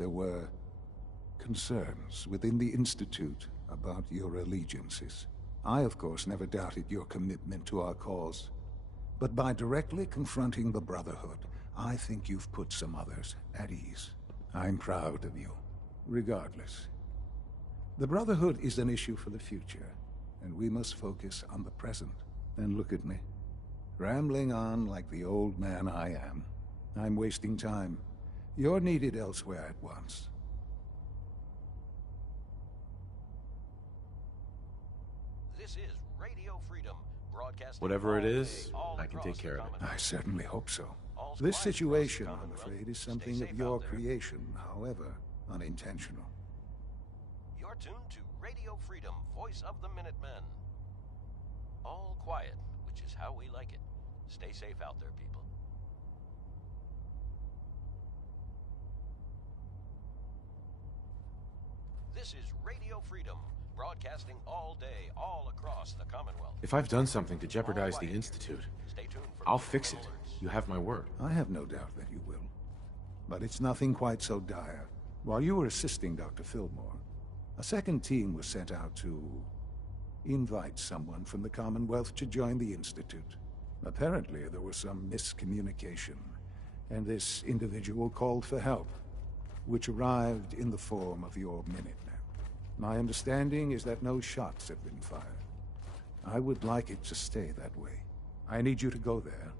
there were concerns within the Institute about your allegiances. I, of course, never doubted your commitment to our cause. But by directly confronting the Brotherhood, I think you've put some others at ease. I'm proud of you, regardless. The Brotherhood is an issue for the future, and we must focus on the present. And look at me, rambling on like the old man I am. I'm wasting time. You're needed elsewhere at once. This is Radio Freedom, broadcasting. Whatever it is, I can take care of it. I certainly hope so. This situation, I'm afraid, is something of your creation, however unintentional. You're tuned to Radio Freedom, voice of the Minutemen. All quiet, which is how we like it. Stay safe out there, people. This is Radio Freedom, broadcasting all day, all across the Commonwealth. If I've done something to jeopardize the Institute, I'll fix it. You have my word. I have no doubt that you will. But it's nothing quite so dire. While you were assisting Dr. Fillmore, a second team was sent out to invite someone from the Commonwealth to join the Institute. Apparently, there was some miscommunication, and this individual called for help, which arrived in the form of your Minutemen. My understanding is that no shots have been fired. I would like it to stay that way. I need you to go there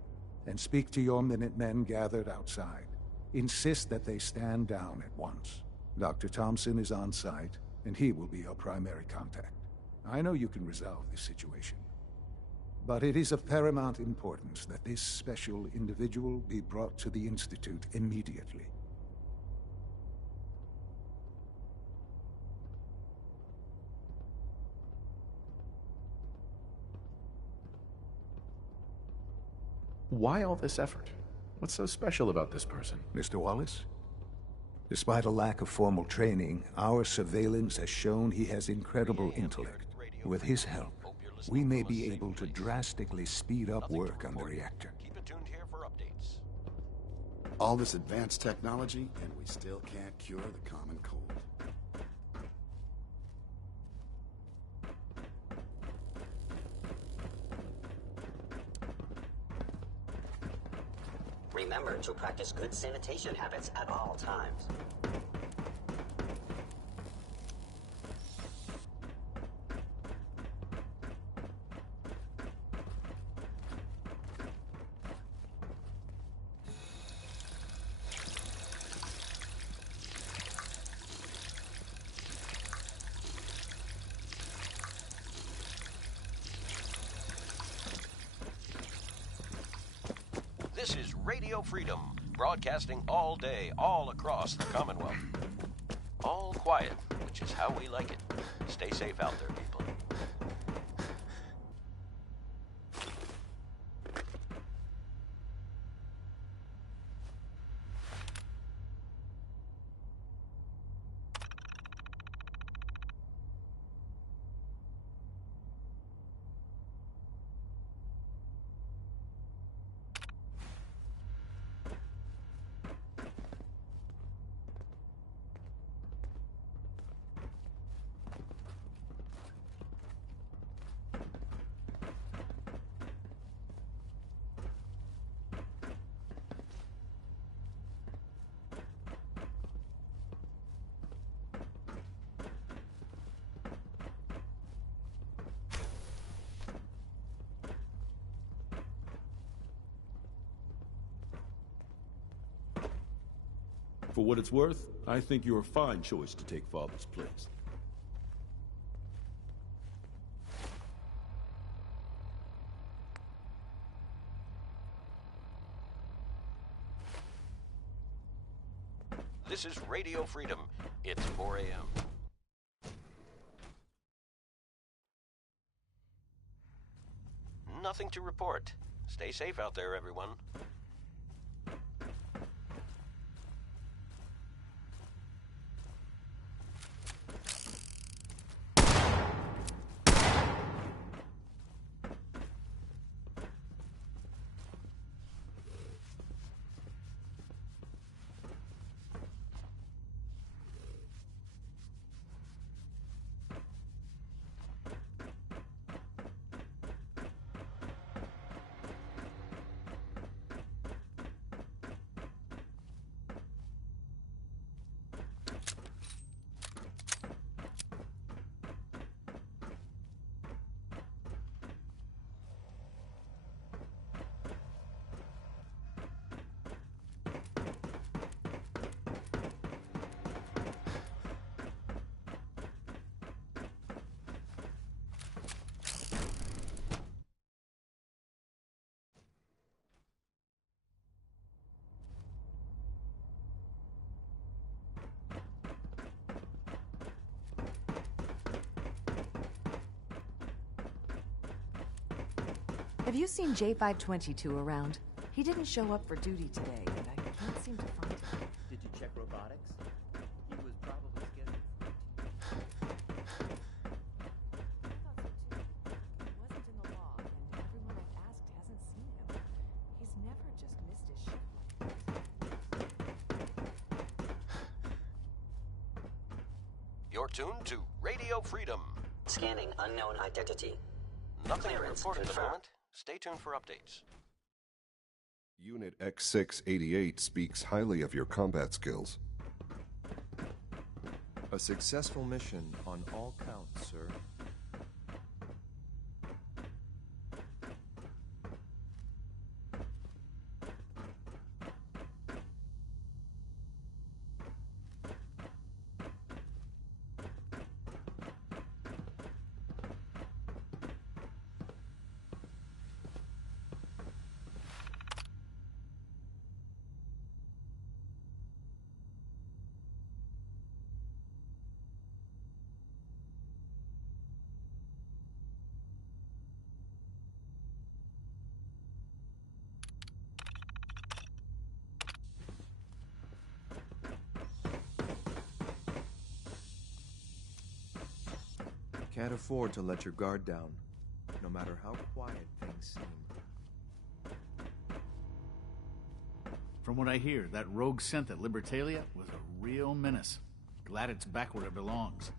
and speak to your Minutemen gathered outside. Insist that they stand down at once. Dr. Thompson is on site, and he will be your primary contact. I know you can resolve this situation, but it is of paramount importance that this special individual be brought to the Institute immediately. Why all this effort? What's so special about this person? Mr. Wallace? Despite a lack of formal training, our surveillance has shown he has incredible intellect. With his help, we may be able to drastically speed up work on the reactor. Keep it tuned here for updates. All this advanced technology, and we still can't cure the common cold. Remember to practice good sanitation habits at all times. This is Radio Freedom, broadcasting all day, all across the Commonwealth. All quiet, which is how we like it. Stay safe out there, people. For what it's worth, I think you're a fine choice to take Father's place. This is Radio Freedom. It's 4 a.m. Nothing to report. Stay safe out there, everyone. Have you seen J522 around? He didn't show up for duty today, and I can't seem to find him. Did you check robotics? He was probably scheduled for I thought so too. He wasn't in the log, and everyone I've asked hasn't seen him. He's never just missed his shift like this. You're tuned to Radio Freedom. Scanning unknown identity. Nothing Clearance reported at the confirmed. moment. Stay tuned for updates. Unit X688 speaks highly of your combat skills. A successful mission on all counts, sir. Can't afford to let your guard down, no matter how quiet things seem. From what I hear, that rogue synth at Libertalia was a real menace. Glad it's back where it belongs.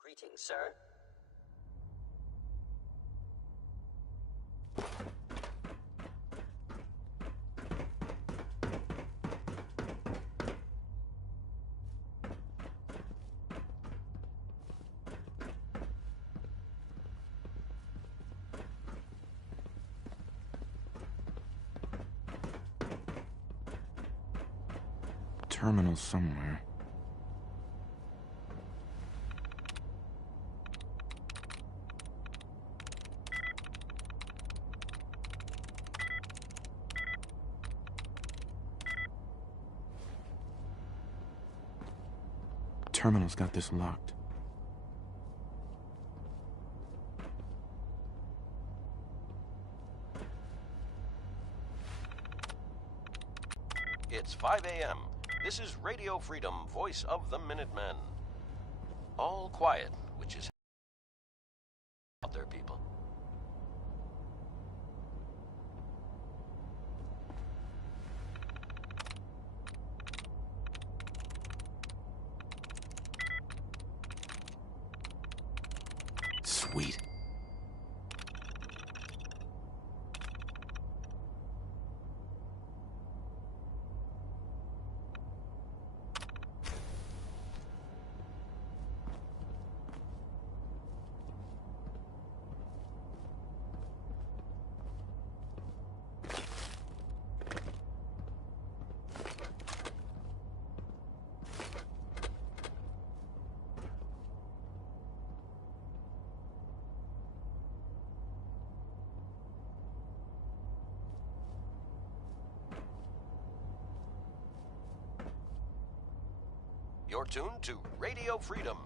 Greetings, sir. Terminal somewhere. Terminal's got this locked. It's 5 a.m. This is Radio Freedom, voice of the Minutemen. All quiet, which is out there, people. Sweet. You're tuned to Radio Freedom.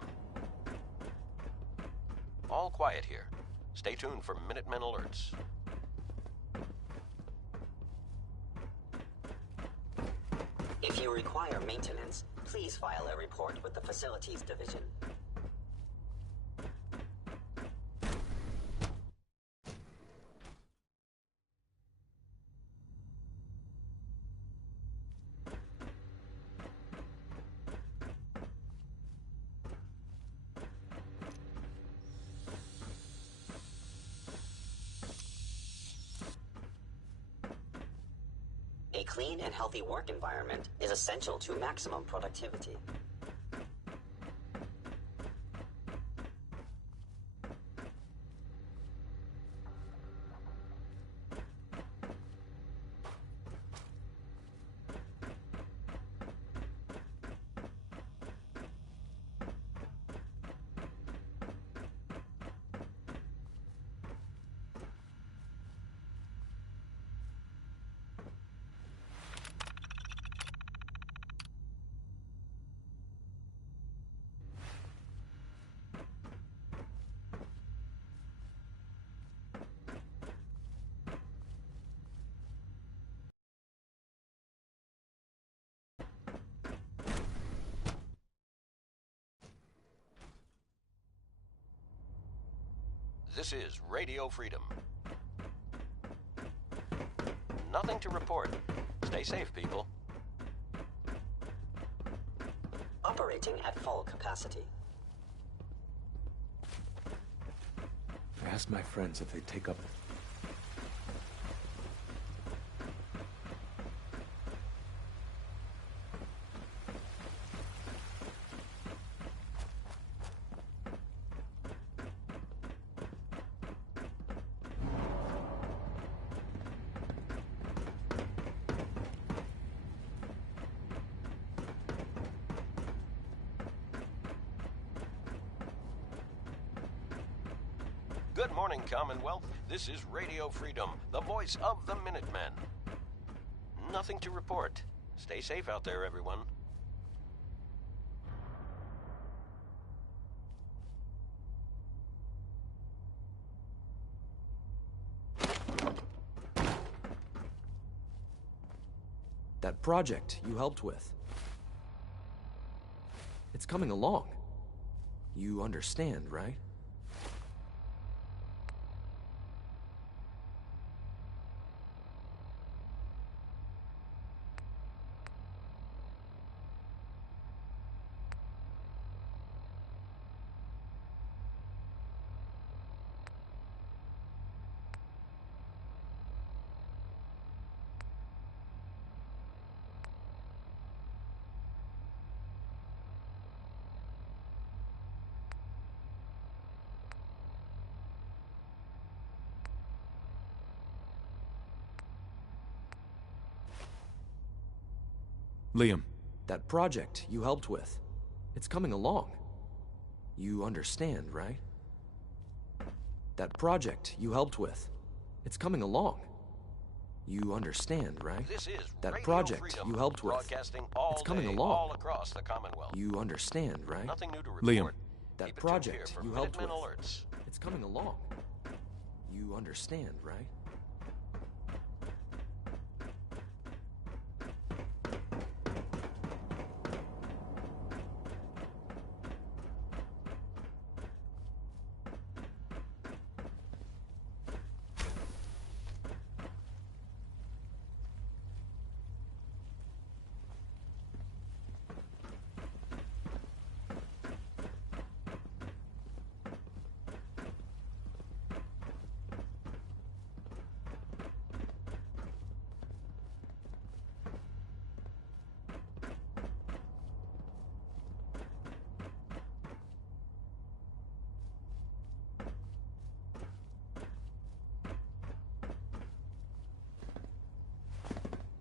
All quiet here. Stay tuned for Minutemen alerts. If you require maintenance, please file a report with the Facilities Division. A clean and healthy work environment is essential to maximum productivity. This is Radio Freedom. Nothing to report. Stay safe, people. Operating at full capacity. I asked my friends if they'd take up. Good morning, Commonwealth. This is Radio Freedom, the voice of the Minutemen. Nothing to report. Stay safe out there, everyone. That project you helped with. It's coming along. You understand, right? Liam. That project you helped with. It's coming along. You understand, right? That project you helped with. It's coming along. You understand, right? This is that Radio project Freedom, you helped with. broadcasting all It's coming day, along. all across the Commonwealth. You understand, right? Nothing new to report. Liam. That Keep it tuned project here for you helped with. Minutemen alerts. It's coming along. You understand, right?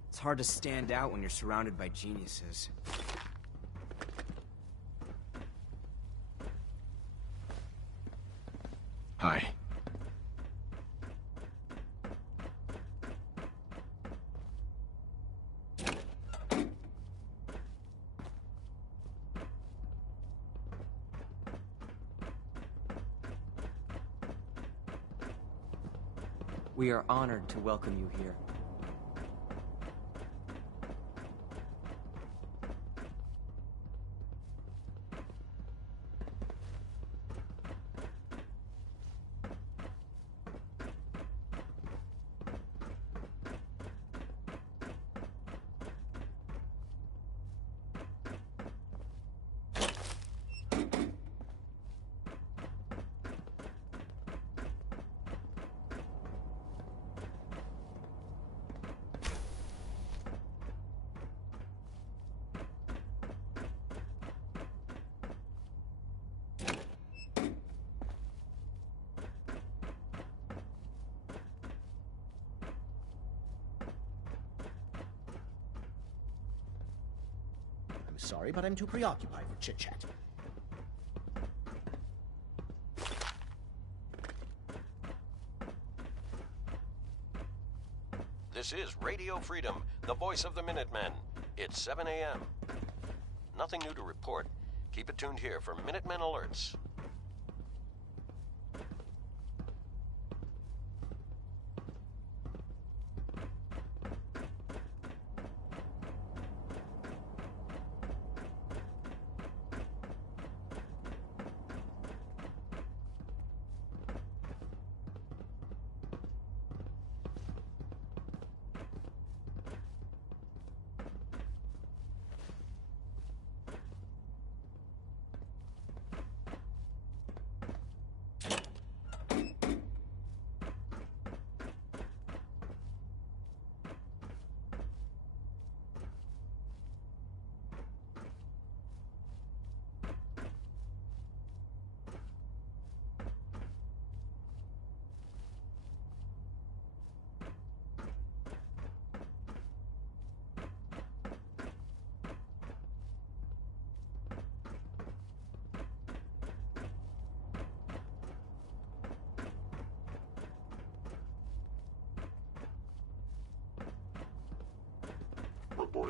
It's hard to stand out when you're surrounded by geniuses. Hi. We are honored to welcome you here. I'm sorry, but I'm too preoccupied for chit-chat. This is Radio Freedom, the voice of the Minutemen. It's 7 a.m. Nothing new to report. Keep it tuned here for Minutemen alerts.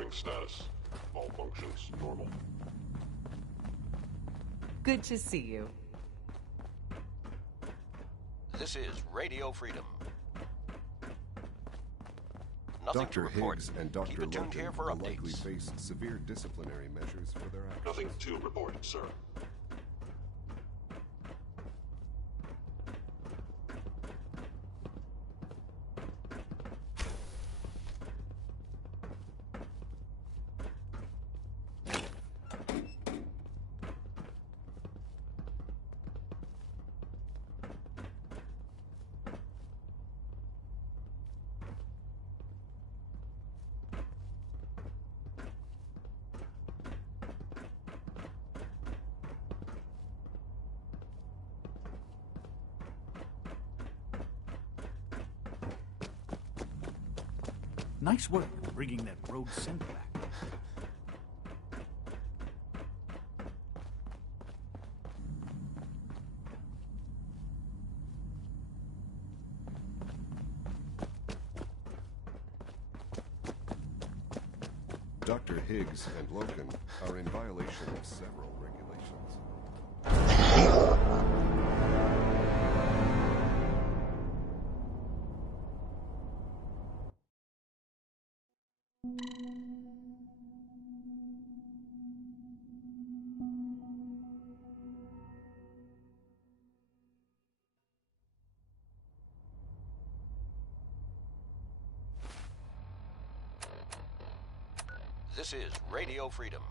Reporting status. All functions normal. Good to see you. This is Radio Freedom. Nothing Dr. to report. Higgs and Keep Dr. it tuned Logan here for will updates. likely face severe disciplinary measures for their actions. Nothing to report, sir. Nice work bringing that rogue scent back. Dr. Higgs and Logan are in violation of several regulations. This is Radio Freedom.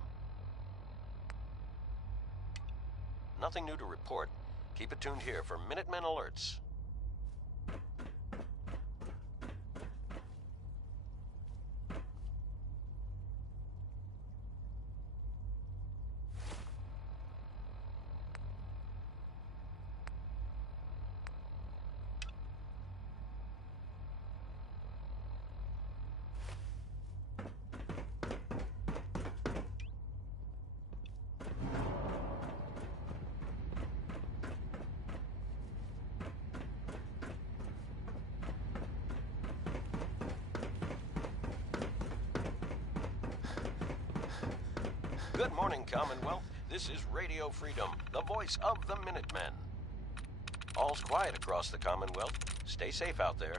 Nothing new to report. Keep it tuned here for Minutemen alerts. Good morning, Commonwealth. This is Radio Freedom, the voice of the Minutemen. All's quiet across the Commonwealth. Stay safe out there.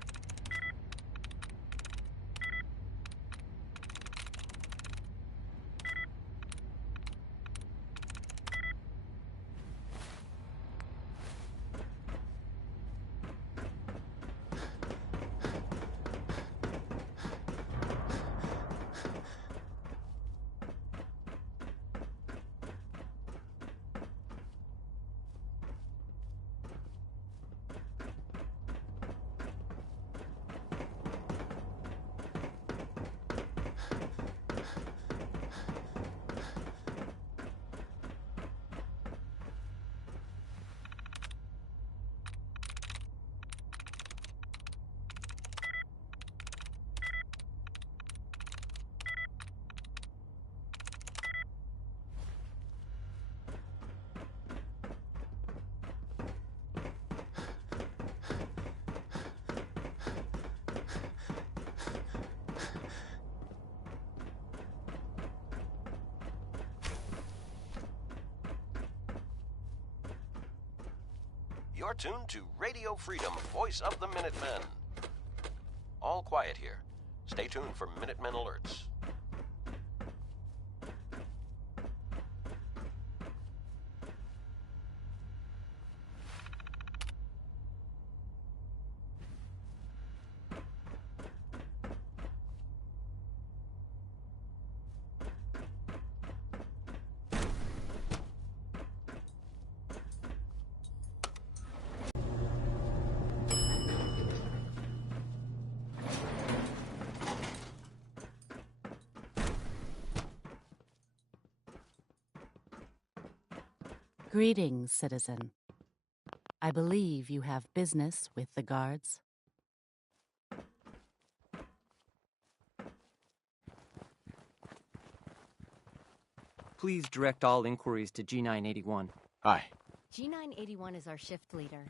You're tuned to Radio Freedom, voice of the Minutemen. All quiet here. Stay tuned for Minutemen alerts. Greetings, citizen. I believe you have business with the guards. Please direct all inquiries to G981. Hi. G981 is our shift leader.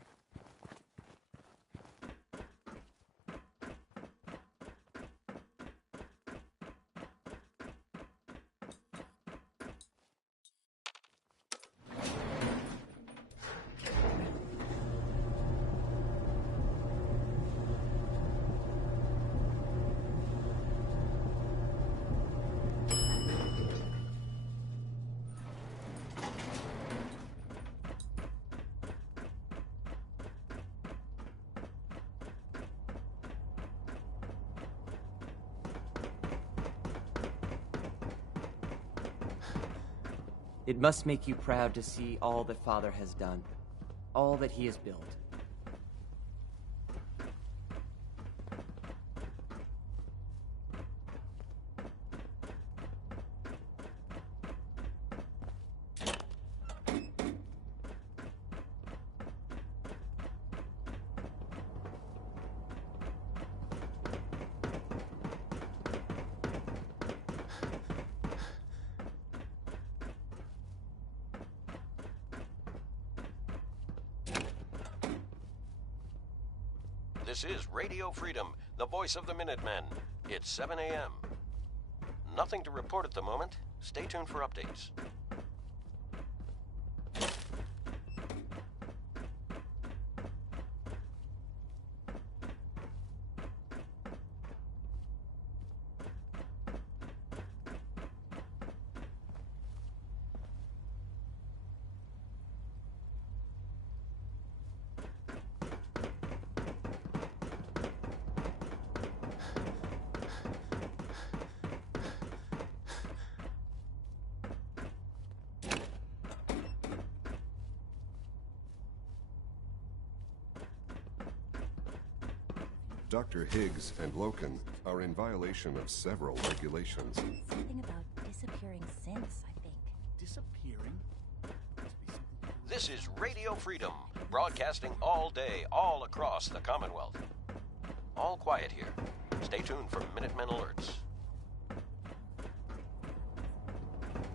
It must make you proud to see all that Father has done, all that he has built. This is Radio Freedom, the voice of the Minutemen. It's 7 a.m. Nothing to report at the moment. Stay tuned for updates. Dr. Higgs and Loken are in violation of several regulations. Something about disappearing synths, I think. Disappearing? This is Radio Freedom, broadcasting all day, all across the Commonwealth. All quiet here. Stay tuned for Minutemen alerts.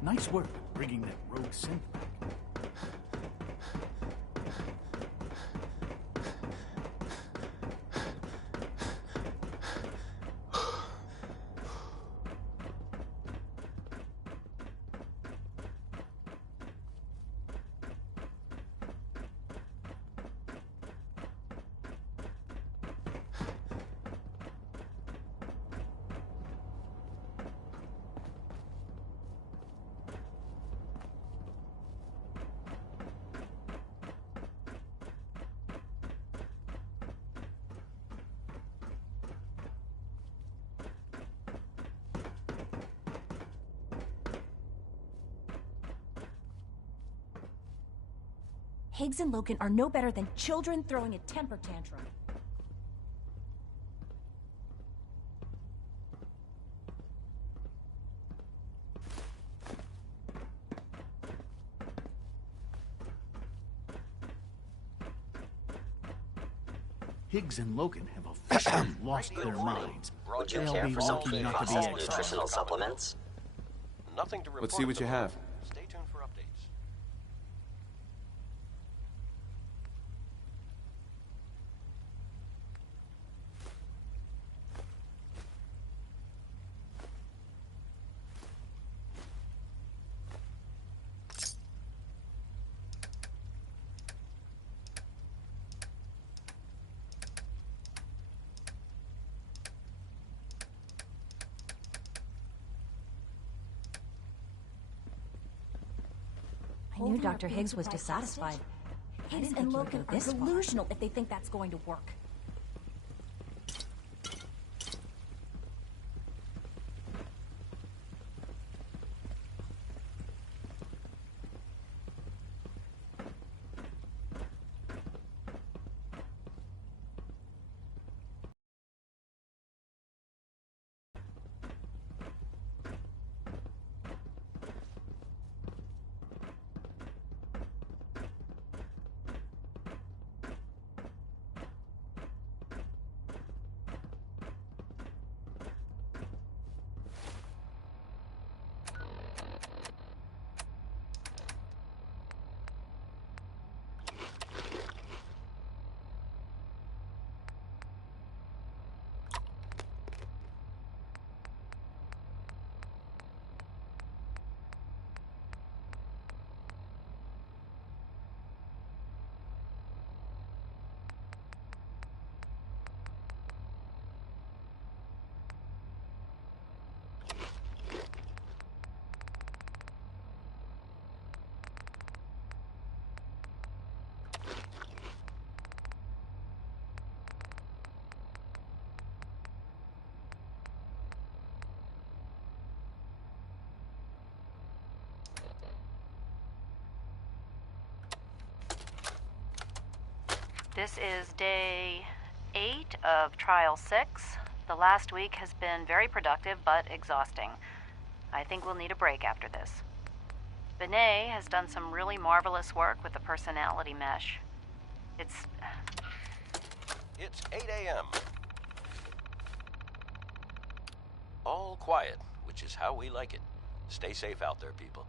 Nice work bringing that rogue synth back. Higgs and Loken are no better than children throwing a temper tantrum. Higgs and Loken have officially lost their minds. Would you They'll care be for some lucky not to be processed exiled. nutritional supplements? Nothing to report. Let's see what at the you have. moment. Stay tuned for updates. I knew Dr. Higgs was dissatisfied. Higgs and Loken are delusional if they think that's going to work. This is day 8 of Trial 6. The last week has been very productive but exhausting. I think we'll need a break after this. Benet has done some really marvelous work with the personality mesh. It's 8 a.m. All quiet, which is how we like it. Stay safe out there, people.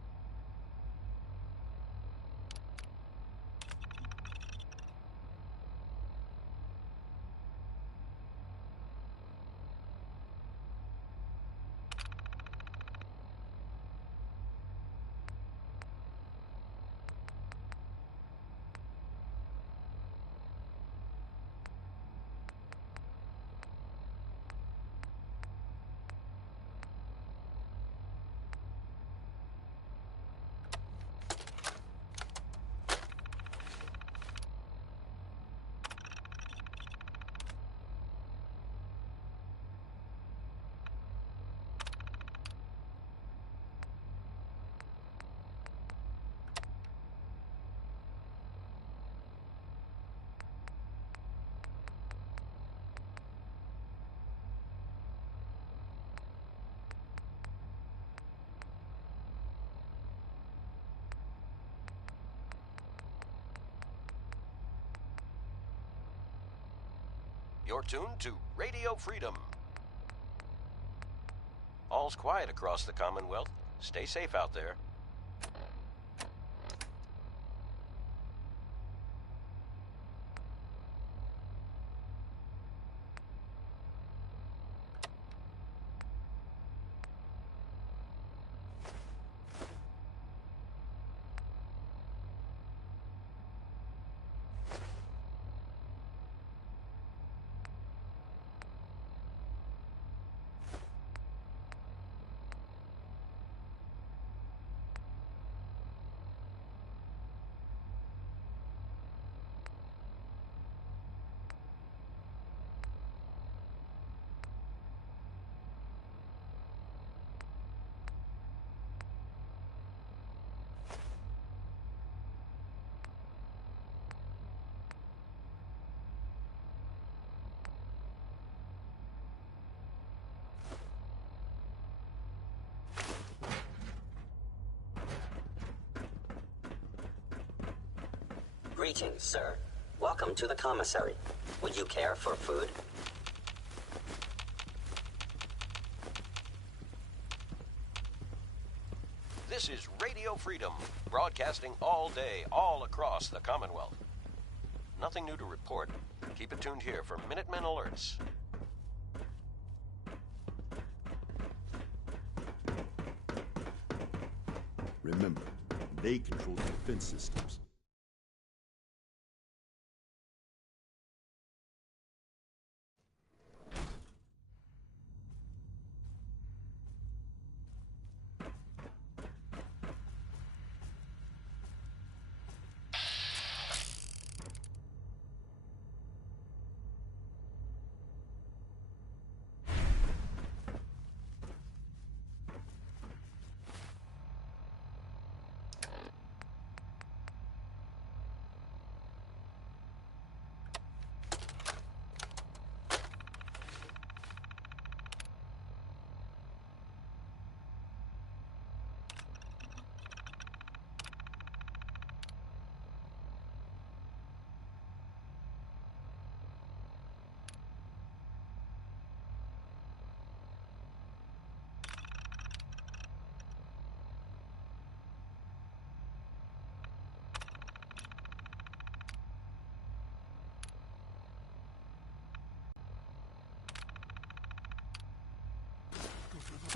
You're tuned to Radio Freedom. All's quiet across the Commonwealth. Stay safe out there. Greetings, sir. Welcome to the commissary. Would you care for food? This is Radio Freedom, broadcasting all day, all across the Commonwealth. Nothing new to report. Keep it tuned here for Minutemen alerts. Remember, they control the defense systems.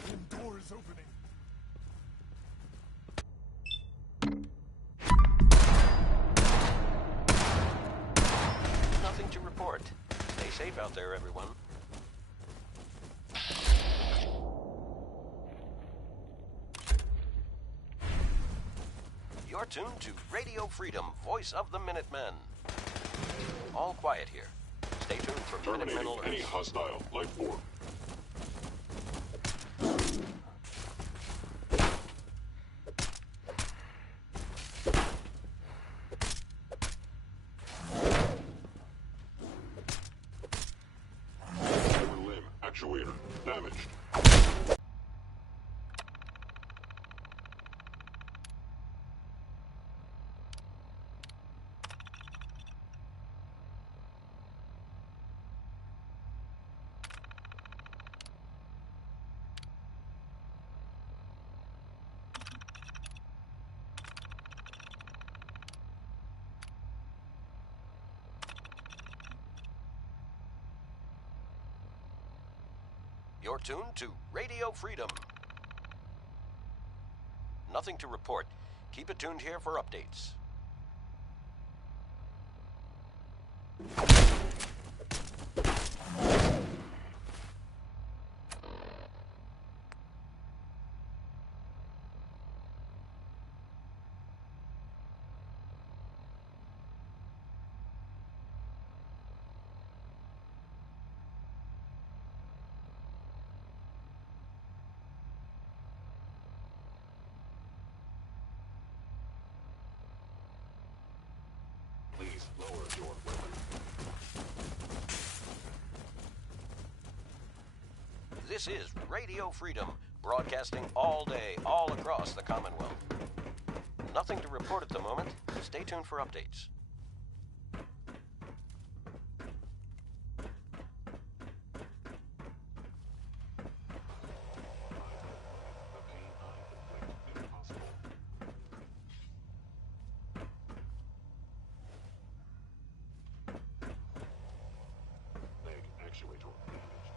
The door is opening. Nothing to report. Stay safe out there, everyone. You're tuned to Radio Freedom, voice of the Minutemen. All quiet here. Stay tuned for Minutemen alerts. Any hostile life form. actuator damaged. You're tuned to Radio Freedom. Nothing to report. Keep it tuned here for updates. Please lower your weapon. This is Radio Freedom, broadcasting all day, all across the Commonwealth. Nothing to report at the moment. Stay tuned for updates. Leg actuator damaged.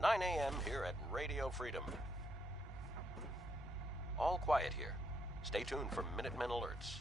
"9 a.m. here at Radio Freedom. All quiet here. Stay tuned for Minutemen alerts.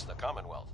across the Commonwealth.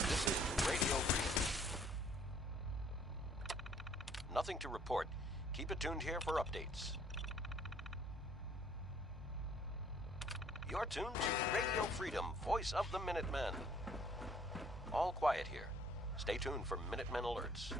This is Radio Freedom. Nothing to report. Keep it tuned here for updates. You're tuned to Radio Freedom, voice of the Minutemen. All quiet here. Stay tuned for Minutemen alerts.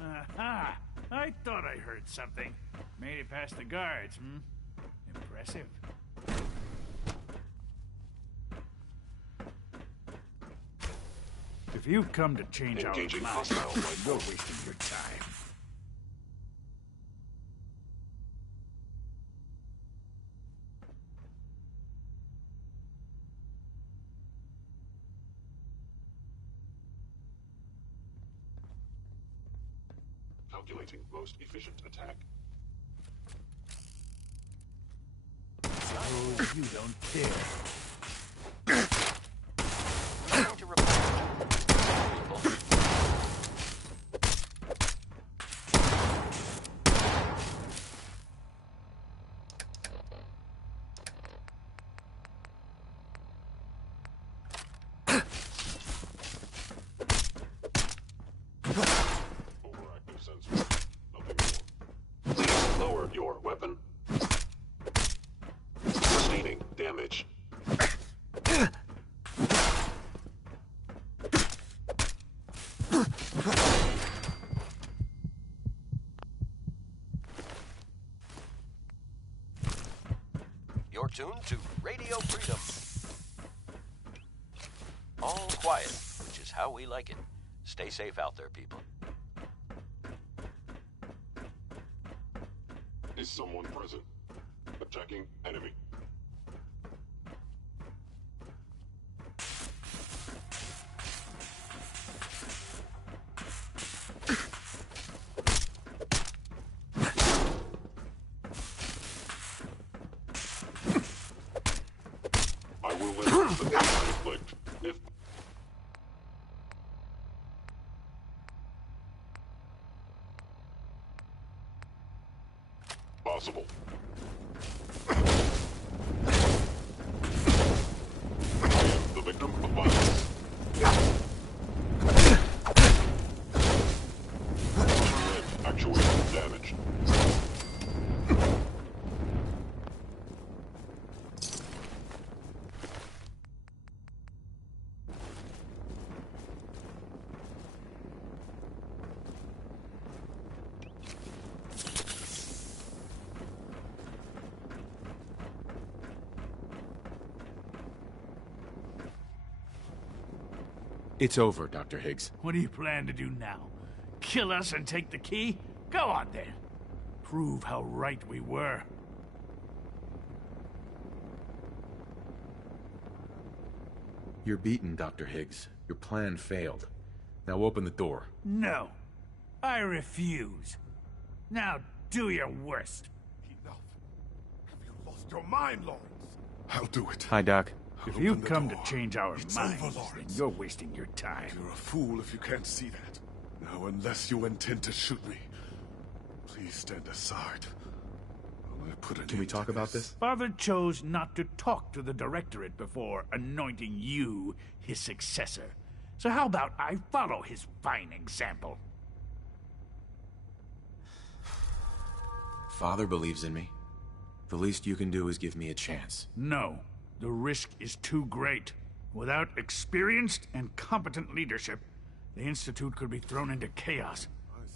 Aha! I thought I heard something. Made it past the guards, Impressive. If you've come to change our minds, you're wasting your time. Calculating most efficient attack. Oh, you don't care. Nothing to report. Overactive sensor. Nothing more. Please lower your weapon. Sustaining damage. You're tuned to Radio Freedom. All quiet, which is how we like it. Stay safe out there, people. Is someone present? Attacking enemy. I will limit the conflict if possible. I am the victim of violence. Actuation damaged. It's over, Dr. Higgs. What do you plan to do now? Kill us and take the key? Go on then. Prove how right we were. You're beaten, Dr. Higgs. Your plan failed. Now open the door. No. I refuse. Now do your worst. Enough. Have you lost your mind, Lawrence? I'll do it. Hi, Doc. If you come to change our It's minds, over, then Lawrence. you're wasting your time. You're a fool if you can't see that. Now, unless you intend to shoot me, please stand aside. While I put an Can we end talk to about this? Father chose not to talk to the Directorate before anointing you his successor. So how about I follow his fine example? Father believes in me. The least you can do is give me a chance. No. The risk is too great. Without experienced and competent leadership, the Institute could be thrown into chaos.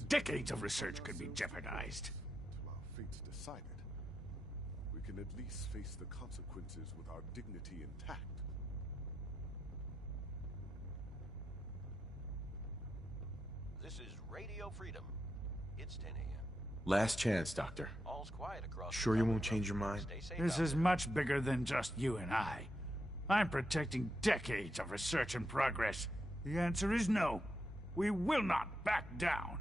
Decades of research could be jeopardized. Till our fate's decided, we can at least face the consequences with our dignity intact. This is Radio Freedom. It's 10 a.m. Last chance, Doctor. All's quiet across. Sure you won't change your mind? Stay safe This out is much bigger than just you and I. I'm protecting decades of research and progress. The answer is no. We will not back down.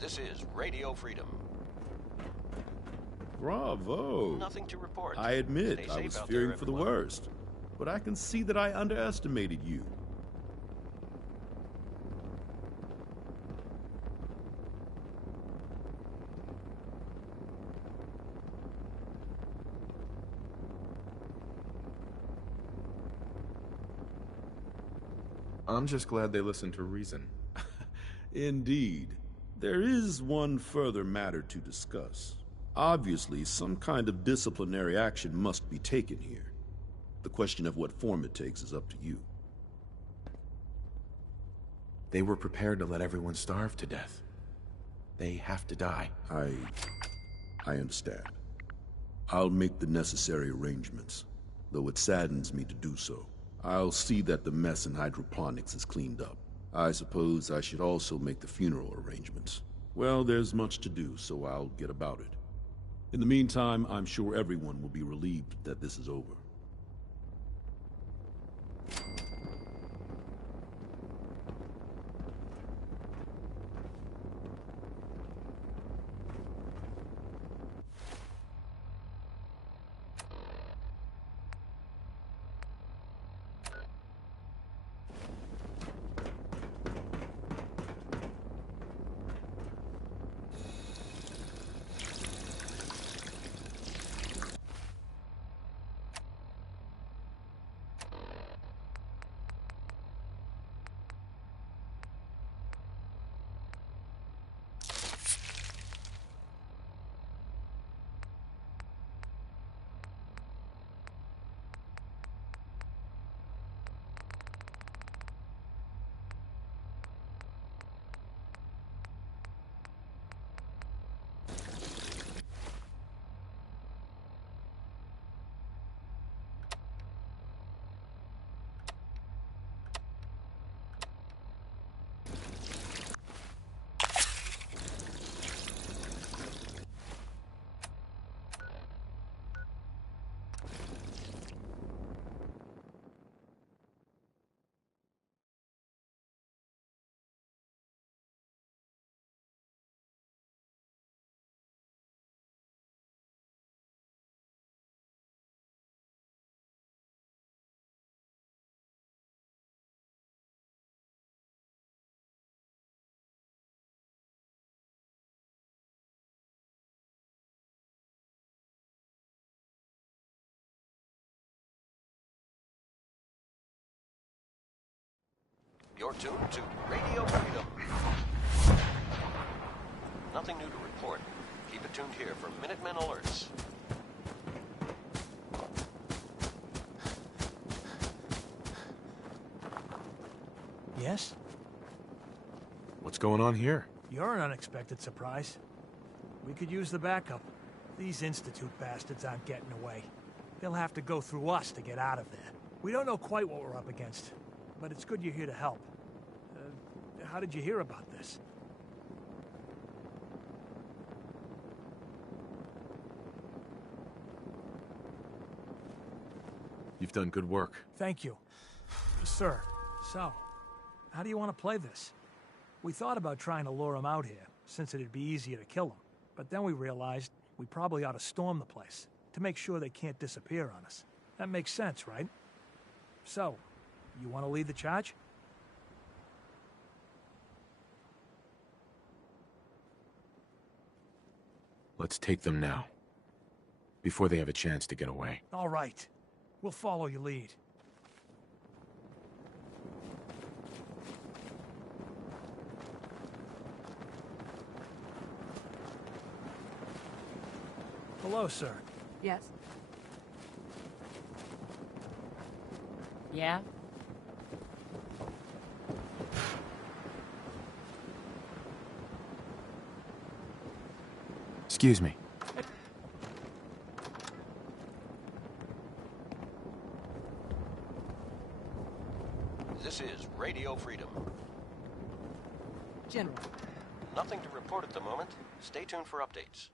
This is Radio Freedom. Bravo. Nothing to report. I admit Stay I safe was out fearing there, for the everyone. worst, but I can see that I underestimated you. I'm just glad they listened to reason. Indeed. There is one further matter to discuss. Obviously, some kind of disciplinary action must be taken here. The question of what form it takes is up to you. They were prepared to let everyone starve to death. They have to die. I understand. I'll make the necessary arrangements, though it saddens me to do so. I'll see that the mess in hydroponics is cleaned up. I suppose I should also make the funeral arrangements. Well, there's much to do, so I'll get about it. In the meantime, I'm sure everyone will be relieved that this is over. You're tuned to Radio Freedom. Nothing new to report. Keep it tuned here for Minutemen alerts. Yes? What's going on here? You're an unexpected surprise. We could use the backup. These Institute bastards aren't getting away. They'll have to go through us to get out of there. We don't know quite what we're up against, but it's good you're here to help. How did you hear about this? You've done good work. Thank you. Sir, so, how do you want to play this? We thought about trying to lure him out here, since it'd be easier to kill him. But then we realized we probably ought to storm the place, to make sure they can't disappear on us. That makes sense, right? So, you want to lead the charge? Let's take them now. Before they have a chance to get away. All right. We'll follow your lead. Hello, sir. Yes? Yeah? Excuse me. This is Radio Freedom. General. Nothing to report at the moment. Stay tuned for updates.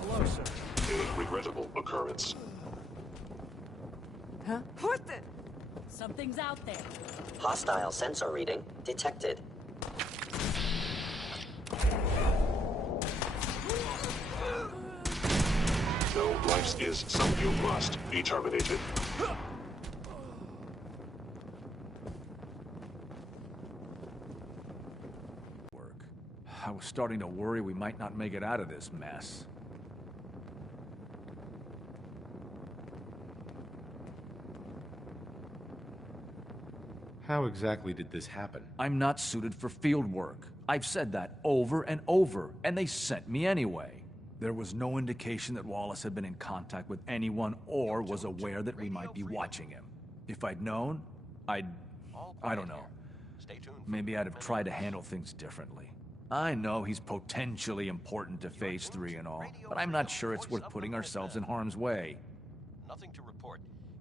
Hello, sir. A regrettable occurrence. Huh? What the? Something's out there. Hostile sensor reading detected. No life is some you must be terminated. I was starting to worry we might not make it out of this mess. How exactly did this happen? I'm not suited for field work. I've said that over and over, and they sent me anyway. There was no indication that Wallace had been in contact with anyone or was aware that we might be watching him. If I'd known, I don't know. Maybe I'd have tried to handle things differently. I know he's potentially important to Phase 3 and all, but I'm not sure it's worth putting ourselves in harm's way. Nothing to report.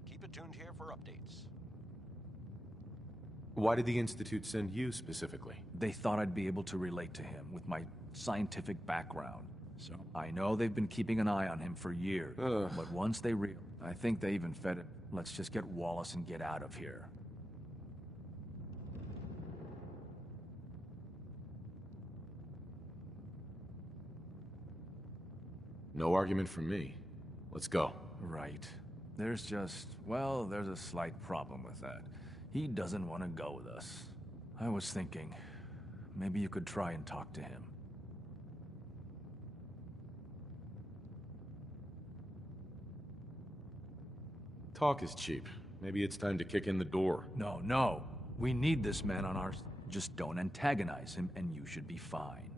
Keep it tuned here for updates. Why did the Institute send you specifically? They thought I'd be able to relate to him with my scientific background. So I know they've been keeping an eye on him for years, but once they I think they even fed it. Let's just get Wallace and get out of here. No argument from me. Let's go. Right. There's a slight problem with that. He doesn't want to go with us. I was thinking, maybe you could try and talk to him. Talk is cheap. Maybe it's time to kick in the door. No. We need this man on our... Just don't antagonize him, and you should be fine.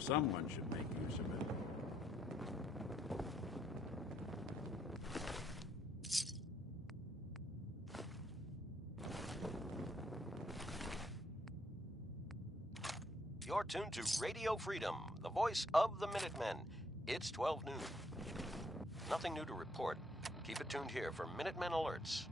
Someone should make use of it. You're tuned to Radio Freedom, the voice of the Minutemen. It's 12 noon. Nothing new to report. Keep it tuned here for Minutemen alerts.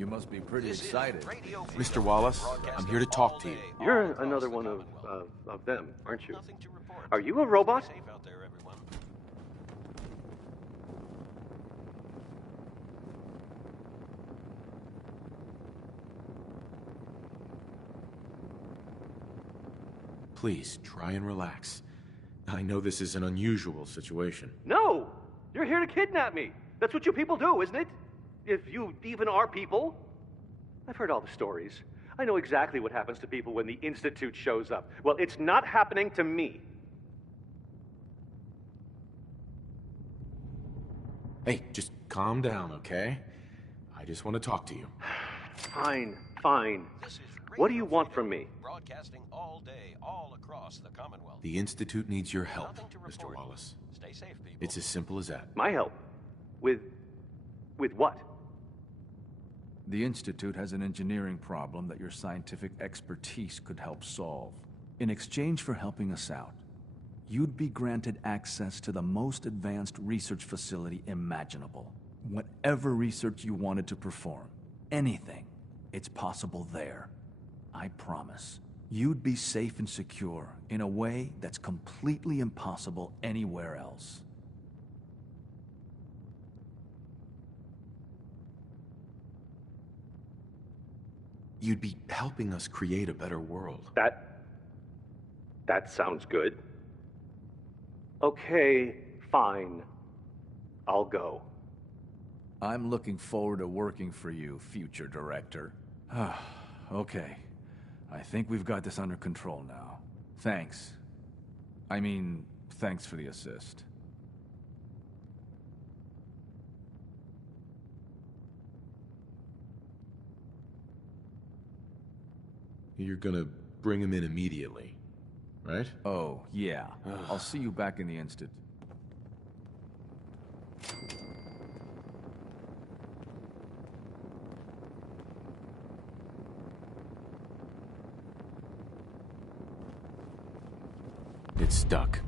You must be pretty excited. Mr. Wallace, I'm here to talk to you. You're another one of them, aren't you? Are you a robot? Please, try and relax. I know this is an unusual situation. No! You're here to kidnap me! That's what you people do, isn't it? If you even are people. I've heard all the stories. I know exactly what happens to people when the Institute shows up. Well, it's not happening to me. Hey, just calm down, okay? I just want to talk to you. Fine, fine. What do you want from me? Broadcasting all day, all across the Commonwealth. The Institute needs your help, Mr. Wallace. Stay safe, people. It's as simple as that. My help? With what? The Institute has an engineering problem that your scientific expertise could help solve. In exchange for helping us out, you'd be granted access to the most advanced research facility imaginable. Whatever research you wanted to perform, anything, it's possible there. I promise. You'd be safe and secure in a way that's completely impossible anywhere else. You'd be helping us create a better world. That sounds good. Okay, fine. I'll go. I'm looking forward to working for you, future director. Okay. I think we've got this under control now. Thanks. I mean, thanks for the assist. You're gonna bring him in immediately, right? Oh, yeah. I'll see you back in the instant. It's stuck.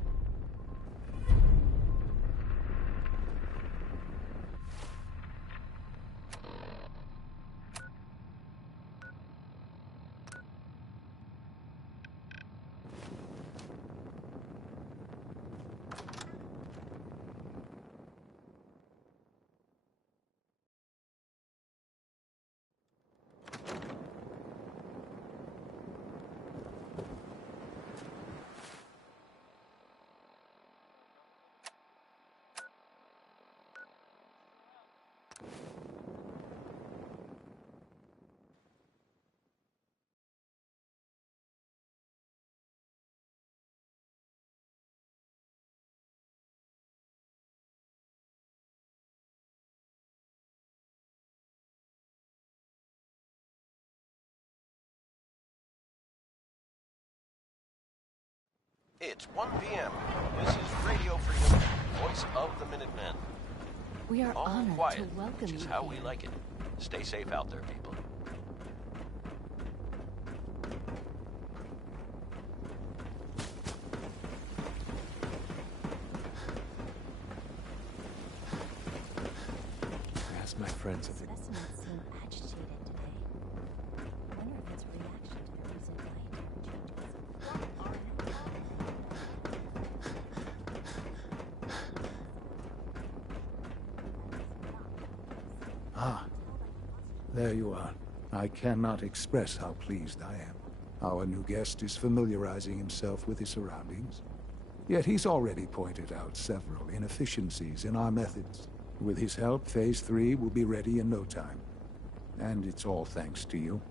It's 1 p.m. This is Radio Freedom, voice of the Minutemen. We are All honored quiet, to welcome which you is how we here. like it. Stay safe out there, people. Ask my friends if Specimens seem agitated today. I wonder if it's a reaction to the recent dietary Ah, there you are. I cannot express how pleased I am. Our new guest is familiarizing himself with his surroundings. Yet he's already pointed out several inefficiencies in our methods. With his help, Phase 3 will be ready in no time. And it's all thanks to you.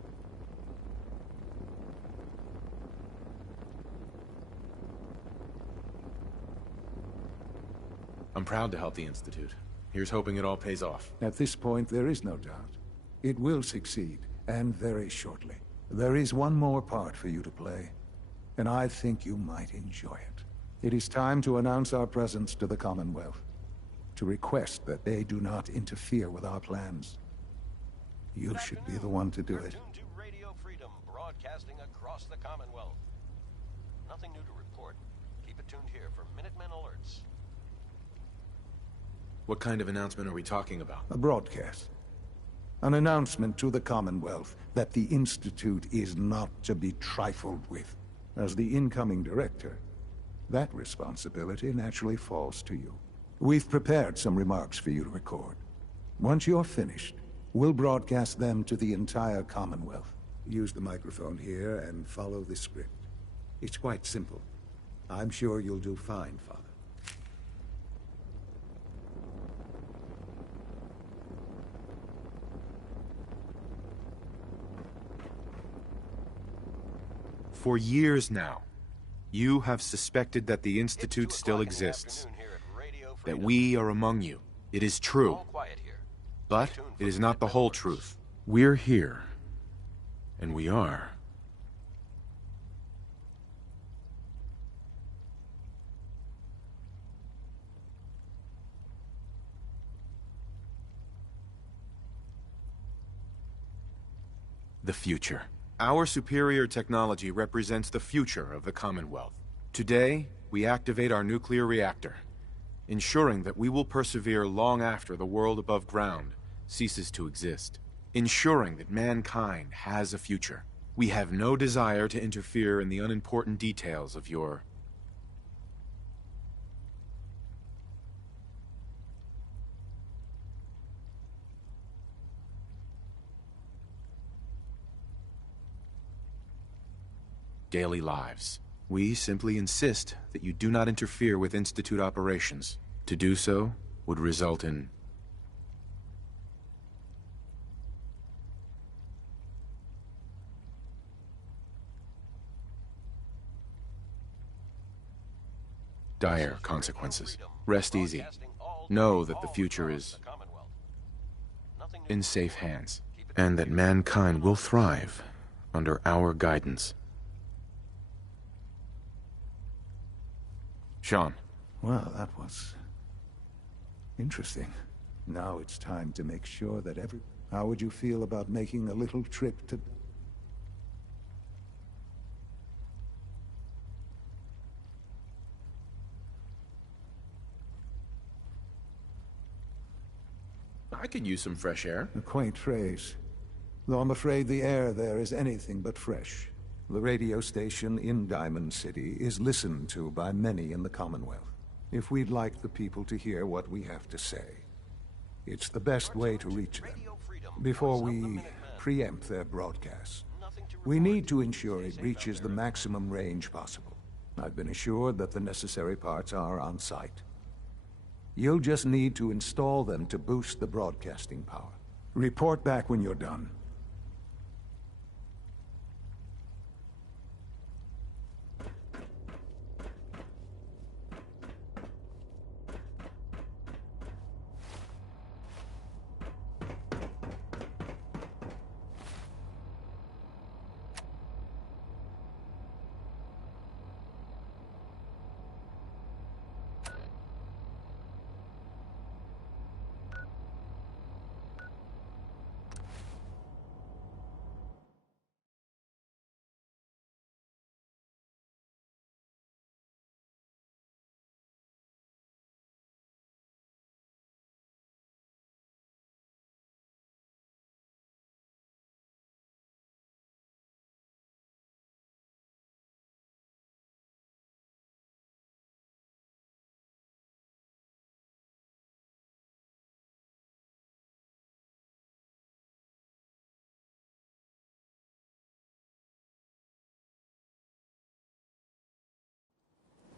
I'm proud to help the Institute. Here's hoping it all pays off. At this point, there is no doubt. It will succeed, and very shortly. There is one more part for you to play, and I think you might enjoy it. It is time to announce our presence to the Commonwealth, to request that they do not interfere with our plans. You should be the one to do it. Tuned to Radio Freedom, broadcasting across the Commonwealth. Nothing new to report. Keep it tuned here for Minutemen alerts. What kind of announcement are we talking about? A broadcast. An announcement to the Commonwealth that the Institute is not to be trifled with. As the incoming director, that responsibility naturally falls to you. We've prepared some remarks for you to record. Once you're finished, we'll broadcast them to the entire Commonwealth. Use the microphone here and follow the script. It's quite simple. I'm sure you'll do fine, Father. For years now, you have suspected that the Institute still exists. That we are among you. It is true. But it is not the whole truth. We're here. And we are. The future. Our superior technology represents the future of the Commonwealth. Today, we activate our nuclear reactor, ensuring that we will persevere long after the world above ground ceases to exist. Ensuring that mankind has a future. We have no desire to interfere in the unimportant details of your... daily lives. We simply insist that you do not interfere with Institute operations. To do so would result in... dire consequences. Rest easy. Know that the future is in safe hands, and that mankind will thrive under our guidance. Sean. Well, that was interesting. Now it's time to make sure that How would you feel about making a little trip to... I could use some fresh air. A quaint phrase. Though I'm afraid the air there is anything but fresh. The radio station in Diamond City is listened to by many in the Commonwealth. If we'd like the people to hear what we have to say, it's the best way to reach them. Before we preempt their broadcasts, we need to ensure it reaches the maximum range possible. I've been assured that the necessary parts are on site. You'll just need to install them to boost the broadcasting power. Report back when you're done.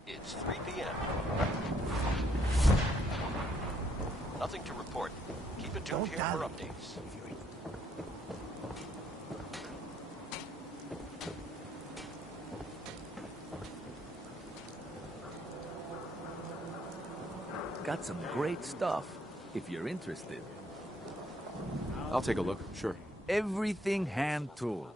It's 3 p.m. Nothing to report. Keep it tuned here for updates. Got some great stuff, if you're interested. I'll take a look, sure. Everything hand-tooled.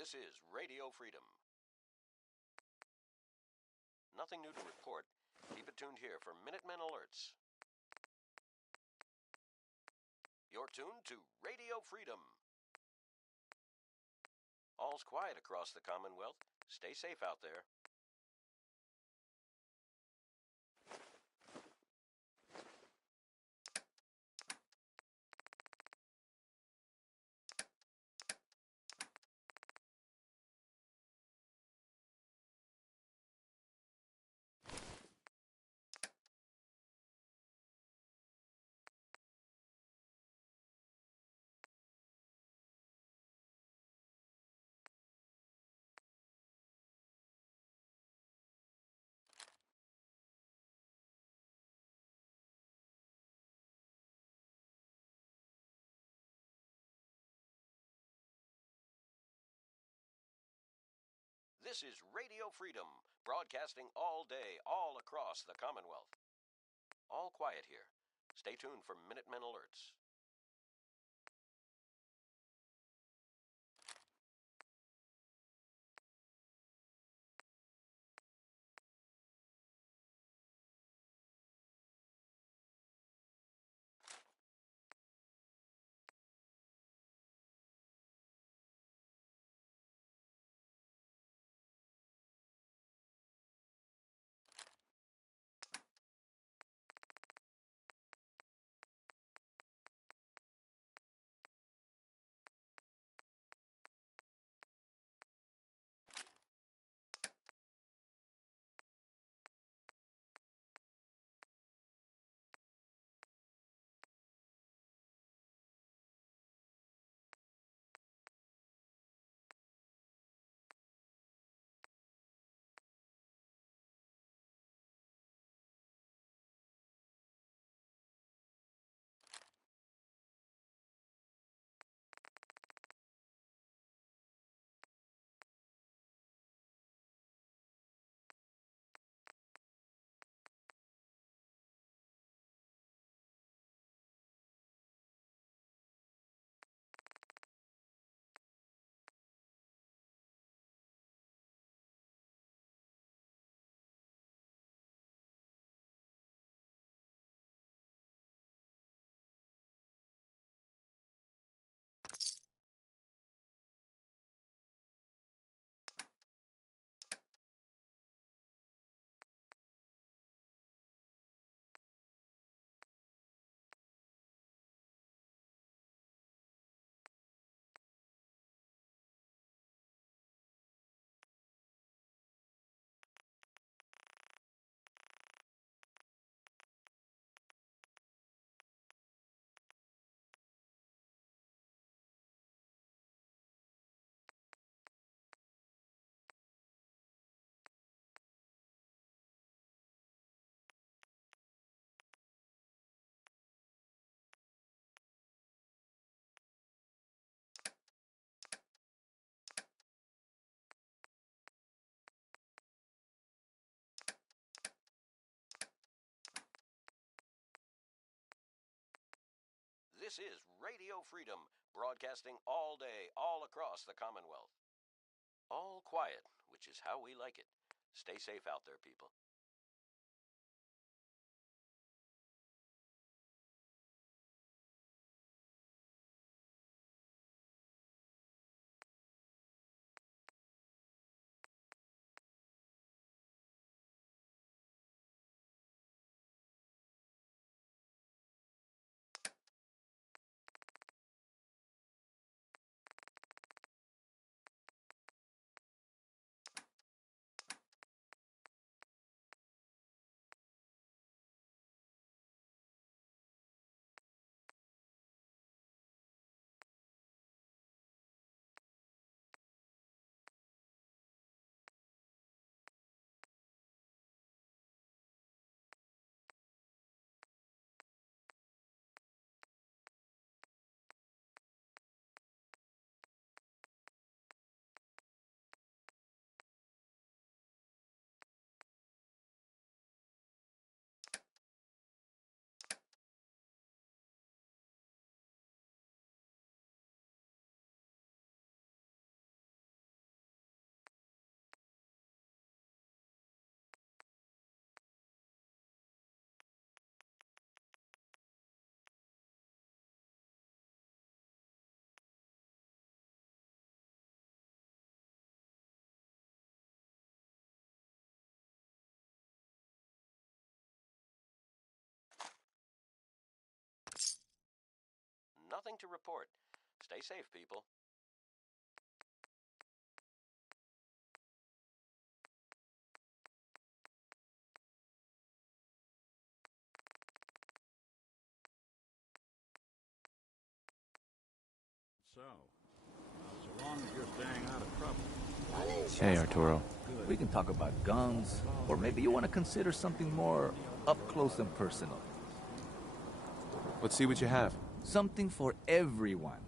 This is Radio Freedom. Nothing new to report. Keep it tuned here for Minutemen alerts. You're tuned to Radio Freedom. All's quiet across the Commonwealth. Stay safe out there. This is Radio Freedom, broadcasting all day, all across the Commonwealth. All quiet here. Stay tuned for Minutemen alerts. This is Radio Freedom, broadcasting all day, all across the Commonwealth. All quiet, which is how we like it. Stay safe out there, people. Nothing to report. Stay safe, people. So long as you're staying out of trouble. Hey, Arturo. We can talk about guns, or maybe you want to consider something more up close and personal. Let's see what you have. Something for everyone.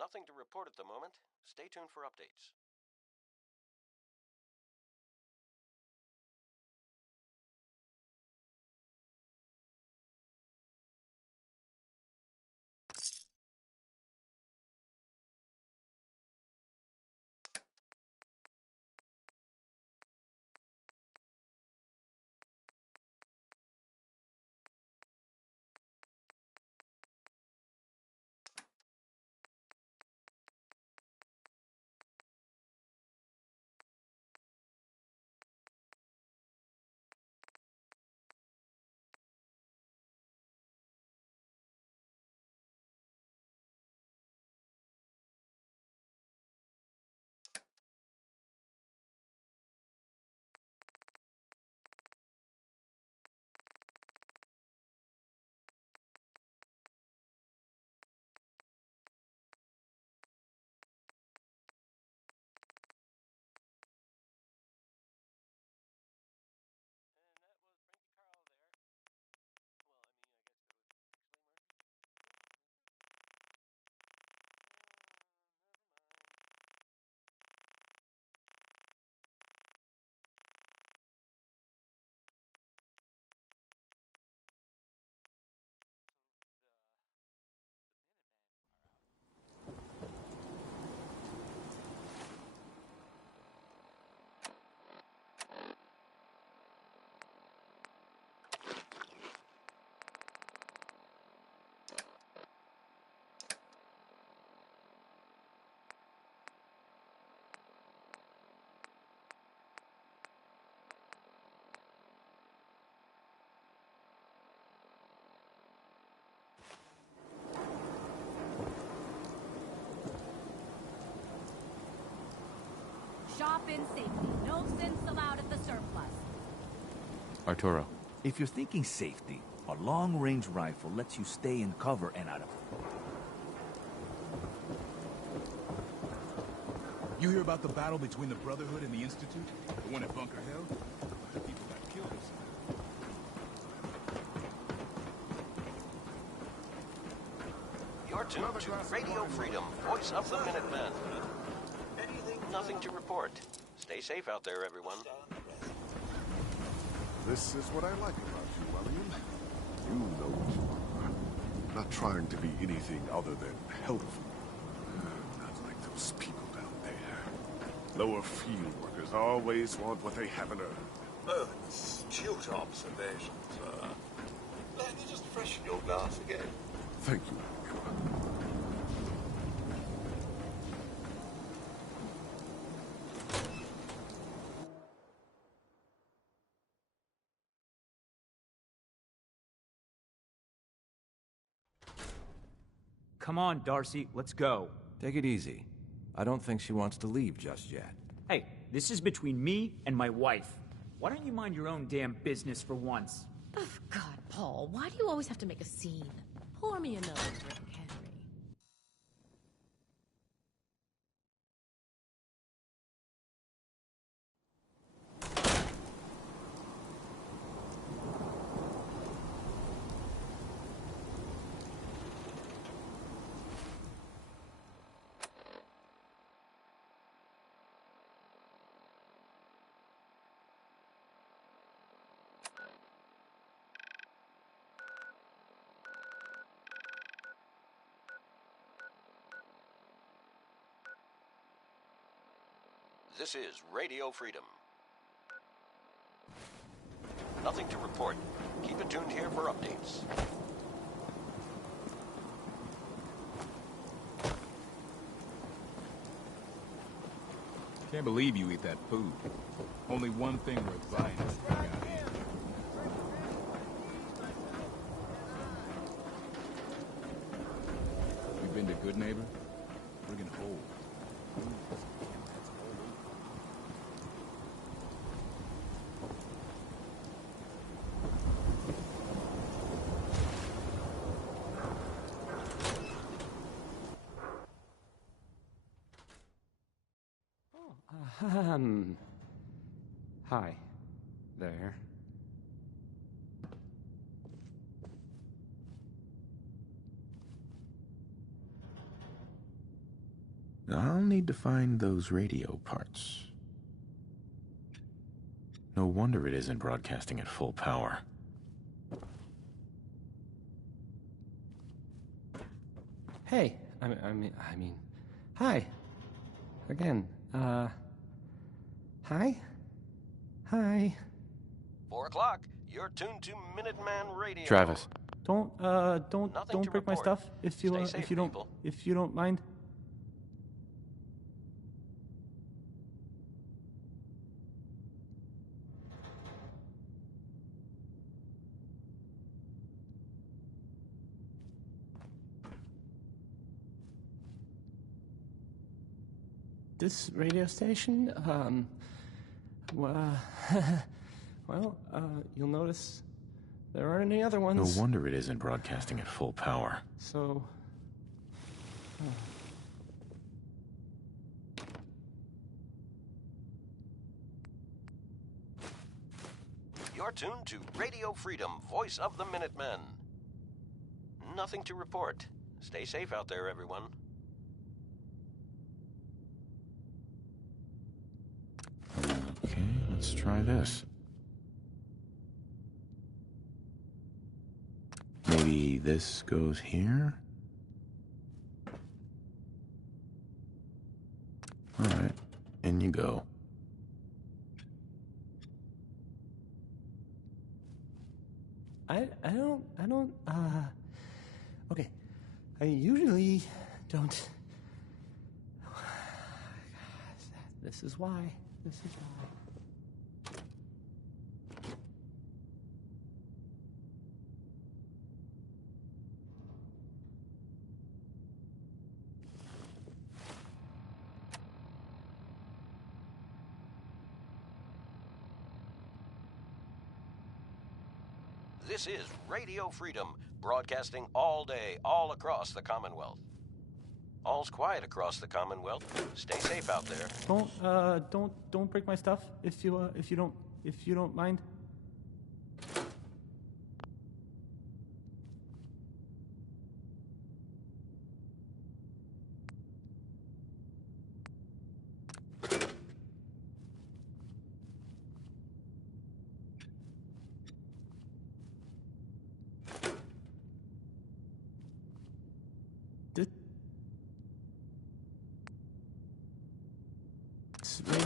Nothing to report at the moment. Stay tuned for updates. Shop in safety. No sins allowed at the surplus. Arturo. If you're thinking safety, a long-range rifle lets you stay in cover and out of... You hear about the battle between the Brotherhood and the Institute? The one at Bunker Hill? A lot of people got killed this time. You're tuned to Radio Freedom, voice of the Minutemen. Nothing to report. Stay safe out there, everyone. This is what I like about you, William. You know what you are. Not trying to be anything other than helpful. Not like those people down there. Lower field workers always want what they haven't earned. Oh, astute observation, sir. Let me just freshen your glass again. Thank you, William. Come on, Darcy, let's go. Take it easy. I don't think she wants to leave just yet. Hey, this is between me and my wife. Why don't you mind your own damn business for once? Oh, God, Paul, why do you always have to make a scene? Pour me another drink, Henry. This is Radio Freedom. Nothing to report. Keep it tuned here for updates. Can't believe you eat that food. Only one thing worth buying is what you got here. You been to Good Neighbor? Friggin' hole. Hi. There. I'll need to find those radio parts. No wonder it isn't broadcasting at full power. Hey, I mean, hi. Again, hi? Hi. 4 o'clock. You're tuned to Minuteman Radio. Travis. Don't Nothing to break my report. stuff if you Stay safe, people. if you don't mind. This radio station, well, you'll notice there aren't any other ones. No wonder it isn't broadcasting at full power. So, You're tuned to Radio Freedom, voice of the Minutemen. Nothing to report. Stay safe out there, everyone. Okay, let's try this. Maybe this goes here? Alright, in you go. I don't, okay. I usually don't. This is why. This is why. This is Radio Freedom, broadcasting all day, all across the Commonwealth. All's quiet across the Commonwealth. Stay safe out there. Don't break my stuff if you don't mind.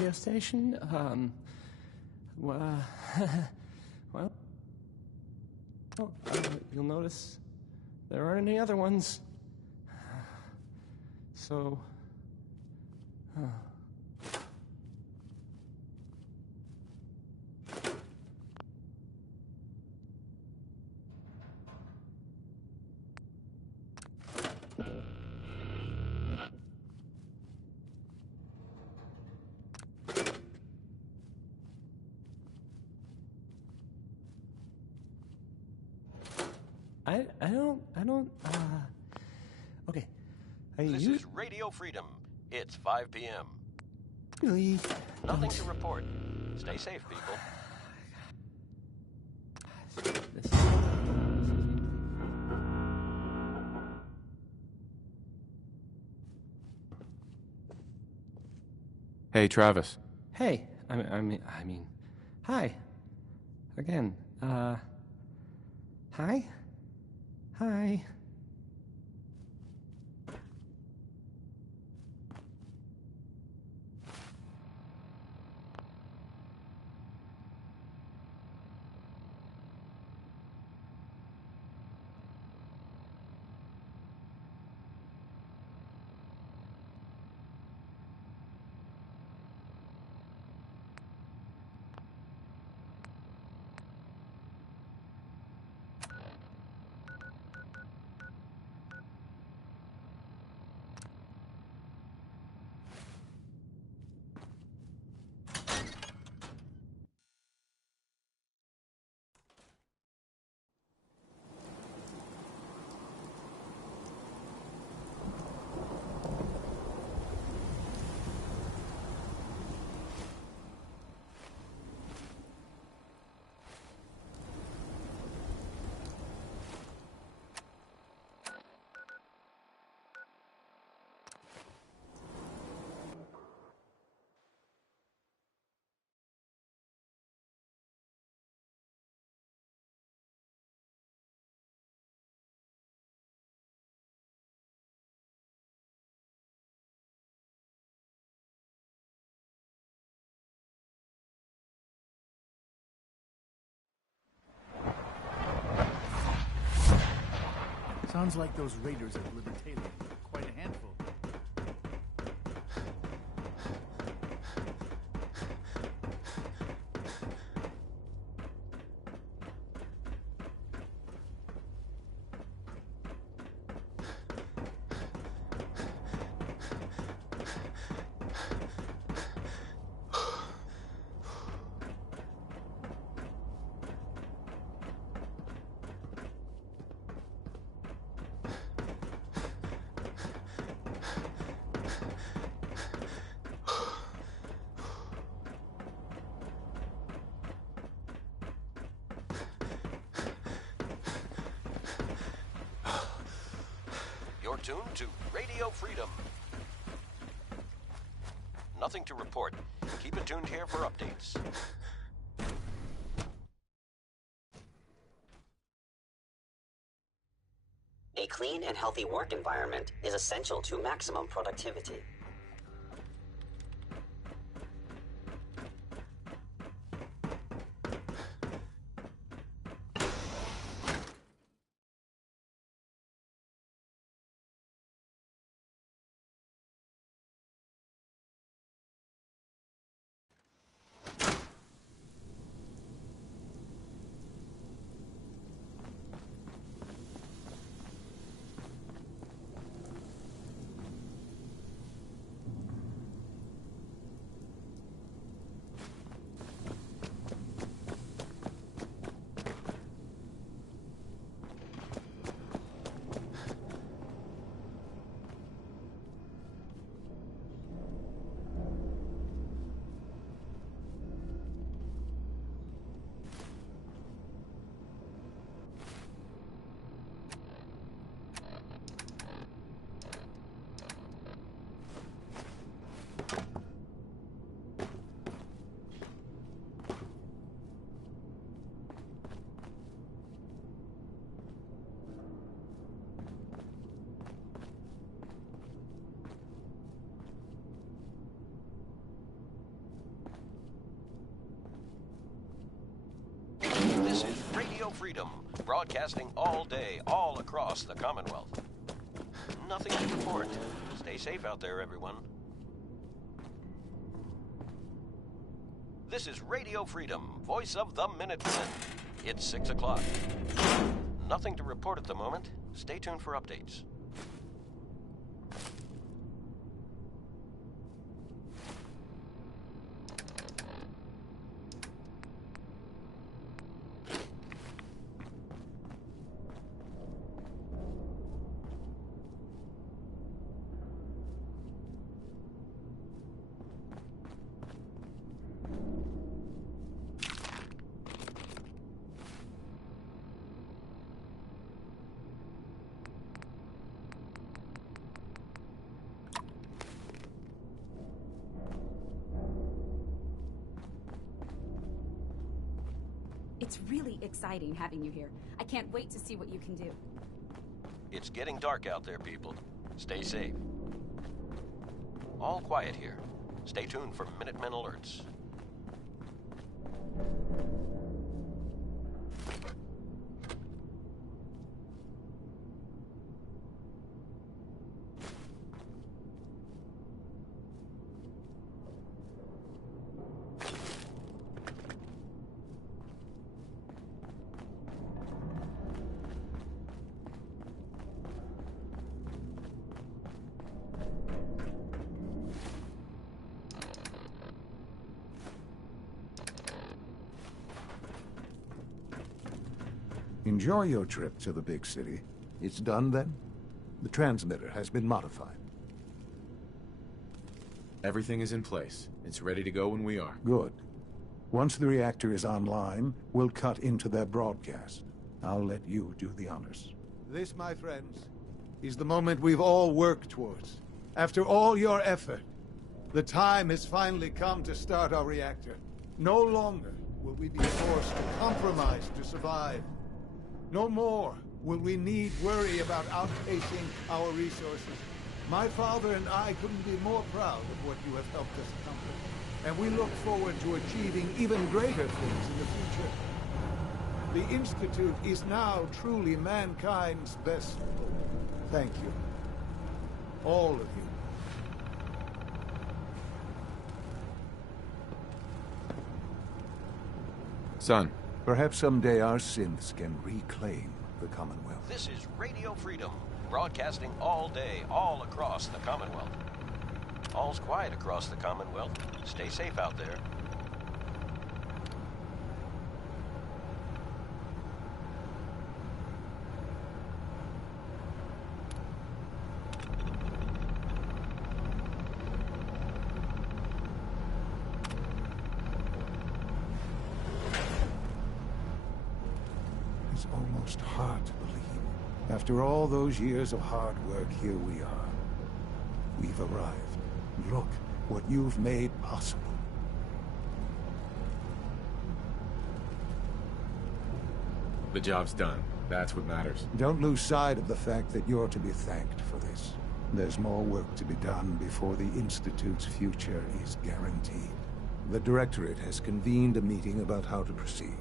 radio station? Well, you'll notice there aren't any other ones. So, okay. This is Radio Freedom. It's 5 p.m. Really? Nothing to report. Stay safe, people. Hey, Travis. Hey, I mean, hi. Again, hi? Hi. Sounds like those raiders at Libertalia are quite a handful. You're tuned to Radio Freedom. Nothing to report. Keep it tuned here for updates. A clean and healthy work environment is essential to maximum productivity. Radio Freedom, broadcasting all day, all across the Commonwealth. Nothing to report. Stay safe out there, everyone. This is Radio Freedom, voice of the Minutemen. It's 6 o'clock. Nothing to report at the moment. Stay tuned for updates. It's really exciting having you here. I can't wait to see what you can do. It's getting dark out there, people. Stay safe. All quiet here. Stay tuned for Minutemen alerts. Enjoy your trip to the big city. It's done then? The transmitter has been modified. Everything is in place. It's ready to go when we are. Good. Once the reactor is online, we'll cut into their broadcast. I'll let you do the honors. This, my friends, is the moment we've all worked towards. After all your effort, the time has finally come to start our reactor. No longer will we be forced to compromise to survive. No more will we need worry about outpacing our resources. My father and I couldn't be more proud of what you have helped us accomplish. And we look forward to achieving even greater things in the future. The Institute is now truly mankind's best hope. Thank you. All of you. Son. Perhaps someday our synths can reclaim the Commonwealth. This is Radio Freedom, broadcasting all day, all across the Commonwealth. All's quiet across the Commonwealth. Stay safe out there. It's almost hard to believe. After all those years of hard work, here we are. We've arrived. Look what you've made possible. The job's done. That's what matters. Don't lose sight of the fact that you're to be thanked for this. There's more work to be done before the Institute's future is guaranteed. The Directorate has convened a meeting about how to proceed.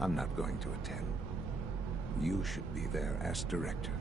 I'm not going to attend. You should be there as Director.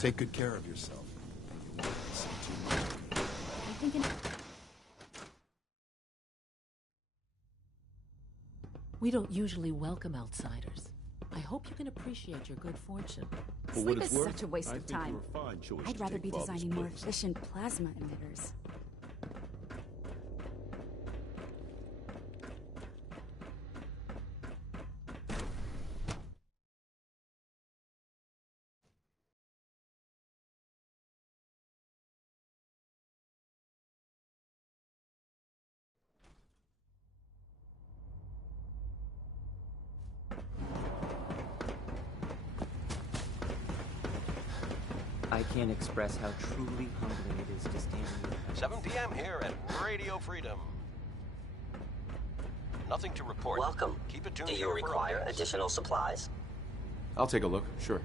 Take good care of yourself. You won't listen too much. I'm thinking... We don't usually welcome outsiders. I hope you can appreciate your good fortune. Sleep is such a waste of time. I'd rather be designing more efficient plasma emitters. I can't express how truly humbling it is to stand in your presence. 7 p.m. here at Radio Freedom. Nothing to report. Welcome. Keep it tuned. Do you require additional supplies? I'll take a look, sure.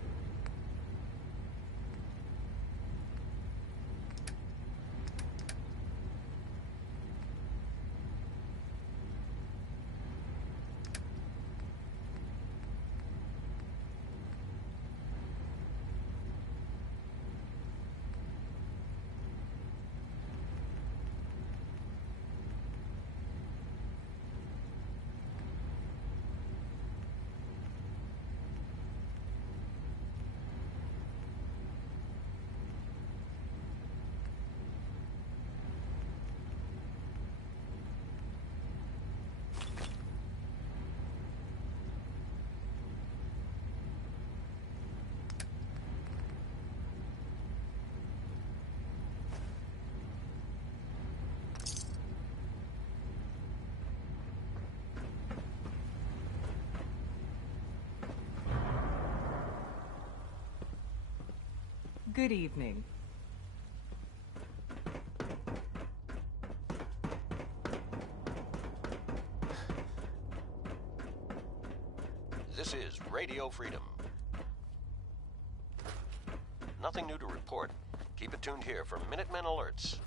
Good evening. This is Radio Freedom. Nothing new to report. Keep it tuned here for Minutemen alerts.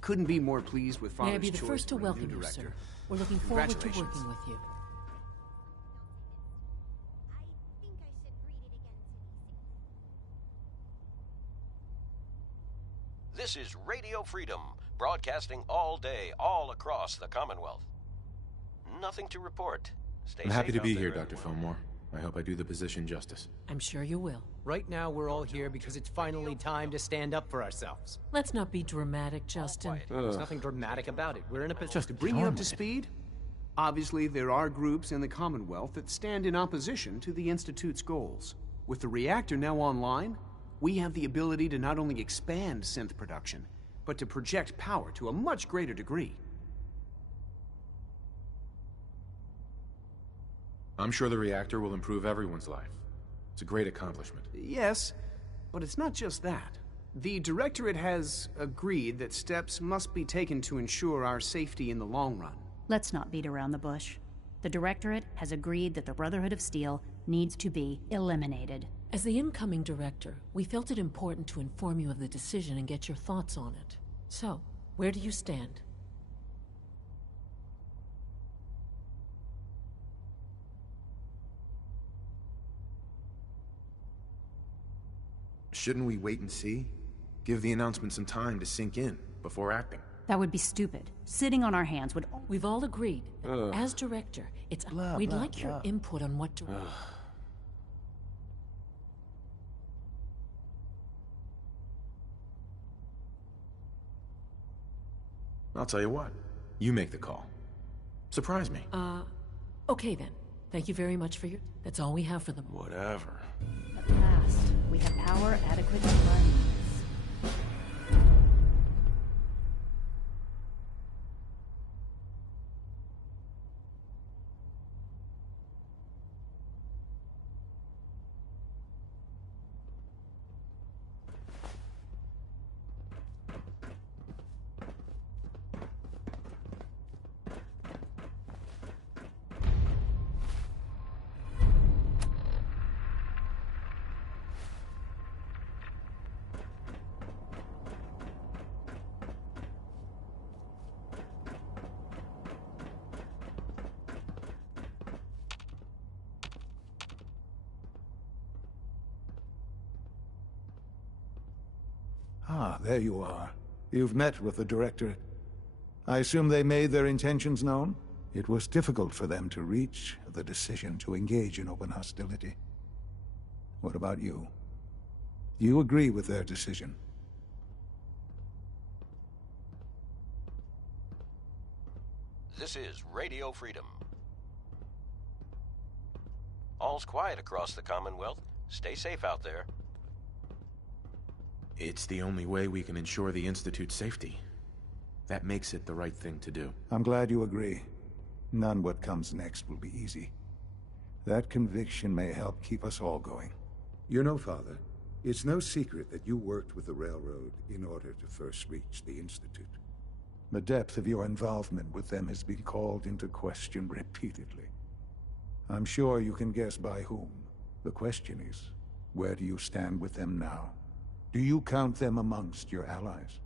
Couldn't be more pleased with Father's May I be the choice first to for a new welcome you, director. sir. We're looking forward to working Congratulations. with you. This is Radio Freedom, broadcasting all day, all across the Commonwealth. Nothing to report. Stay I'm happy safe to be out here, there, Dr. everyone. Fillmore. I hope I do the position justice. I'm sure you will. Right now, we're all here because it's finally time to stand up for ourselves. Let's not be dramatic, Justin. There's nothing dramatic about it. We're in a position. Just to bring you up to speed, obviously there are groups in the Commonwealth that stand in opposition to the Institute's goals. With the reactor now online, we have the ability to not only expand synth production, but to project power to a much greater degree. I'm sure the reactor will improve everyone's life. It's a great accomplishment. Yes, but it's not just that. The Directorate has agreed that steps must be taken to ensure our safety in the long run. Let's not beat around the bush. The Directorate has agreed that the Brotherhood of Steel needs to be eliminated. As the incoming director, we felt it important to inform you of the decision and get your thoughts on it. So, where do you stand? Shouldn't we wait and see? Give the announcement some time to sink in before acting. That would be stupid. Sitting on our hands would... We've all agreed. Ugh. As director, it's... Blah, we'd blah, like your blah. input on what to... I'll tell you what. You make the call. Surprise me. Okay then. Thank you very much for your... That's all we have for them. Whatever. At last, we have power adequate to our needs. Ah, there you are. You've met with the Directorate. I assume they made their intentions known? It was difficult for them to reach the decision to engage in open hostility. What about you? Do you agree with their decision? This is Radio Freedom. All's quiet across the Commonwealth. Stay safe out there. It's the only way we can ensure the Institute's safety. That makes it the right thing to do. I'm glad you agree. None what comes next will be easy. That conviction may help keep us all going. You know, Father, it's no secret that you worked with the Railroad in order to first reach the Institute. The depth of your involvement with them has been called into question repeatedly. I'm sure you can guess by whom. The question is, where do you stand with them now? Do you count them amongst your allies?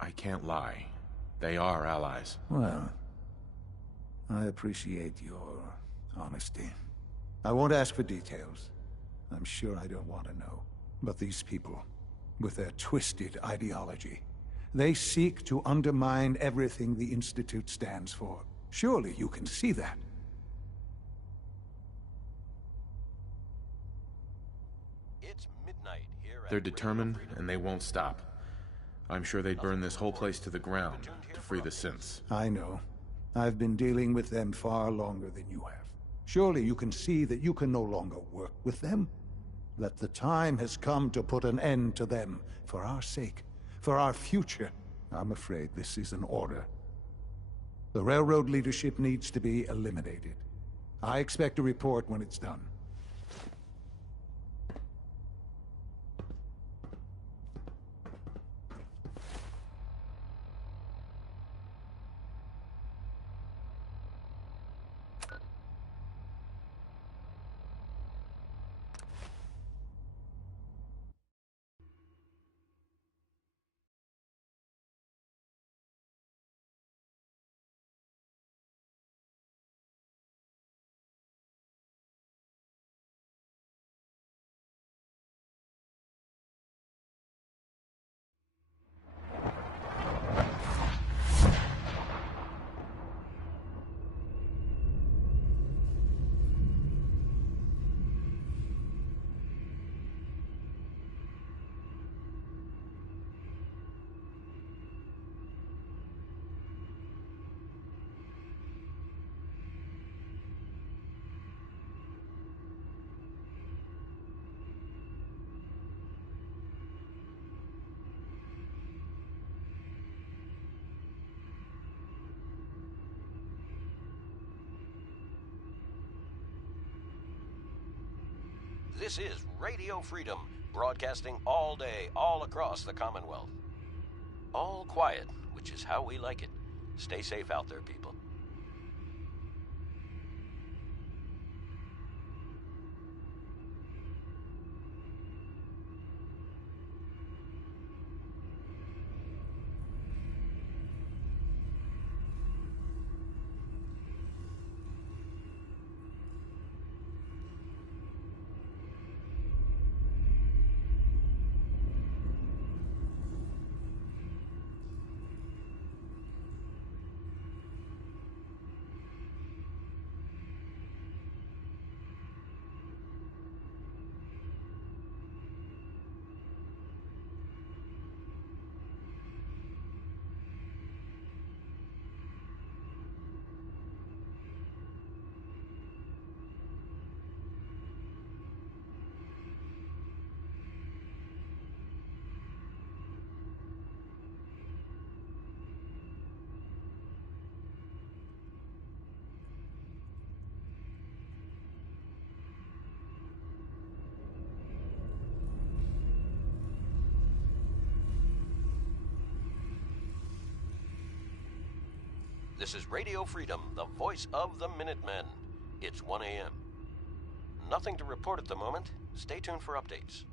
I can't lie. They are allies. Well, I appreciate your honesty. I won't ask for details. I'm sure I don't want to know. But these people, with their twisted ideology, they seek to undermine everything the Institute stands for. Surely you can see that. It's midnight here at They're determined, and they won't stop. I'm sure they'd burn this whole place to the ground to free the synths. I know. I've been dealing with them far longer than you have. Surely you can see that you can no longer work with them. That the time has come to put an end to them, for our sake, for our future. I'm afraid this is an order. The Railroad leadership needs to be eliminated. I expect a report when it's done. This is Radio Freedom, broadcasting all day, all across the Commonwealth. All quiet, which is how we like it. Stay safe out there, people. This is Radio Freedom, the voice of the Minutemen. It's 1 a.m. Nothing to report at the moment. Stay tuned for updates.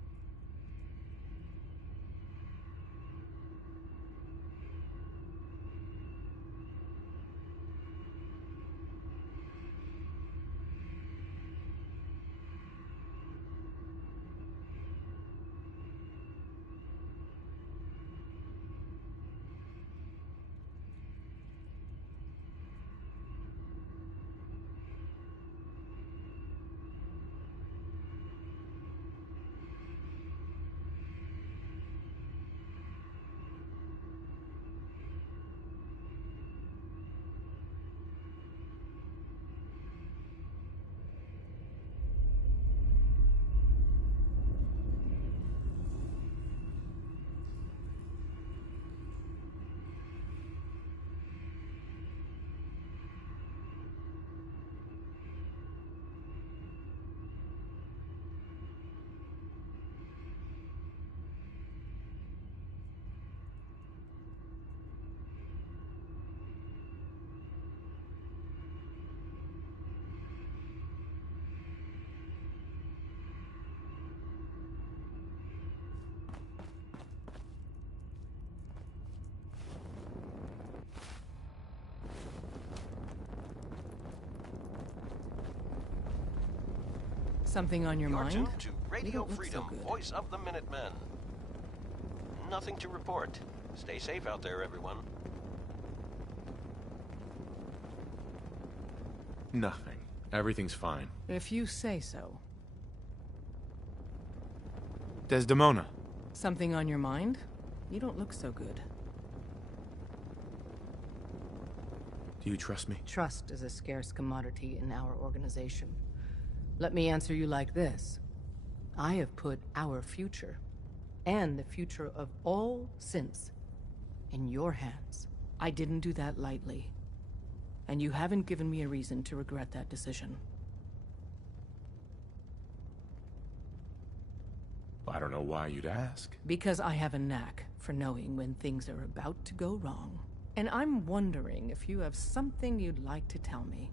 Something on your You're mind? tuned to You Radio don't look so Freedom, good. voice of the Minutemen. Nothing to report. Stay safe out there, everyone. Nothing. Everything's fine. If you say so. Desdemona. Something on your mind? You don't look so good. Do you trust me? Trust is a scarce commodity in our organization. Let me answer you like this. I have put our future, and the future of all synths, in your hands. I didn't do that lightly. And you haven't given me a reason to regret that decision. I don't know why you'd ask. Because I have a knack for knowing when things are about to go wrong. And I'm wondering if you have something you'd like to tell me.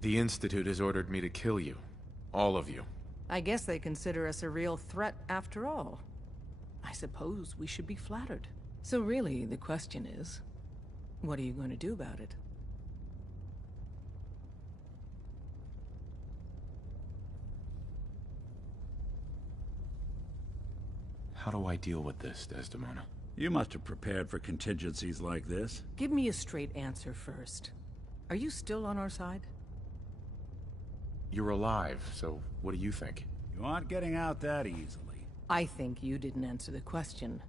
The Institute has ordered me to kill you. All of you. I guess they consider us a real threat after all. I suppose we should be flattered. So really, the question is, what are you going to do about it? How do I deal with this, Desdemona? You must have prepared for contingencies like this. Give me a straight answer first. Are you still on our side? You're alive, so what do you think? You aren't getting out that easily. I think you didn't answer the question.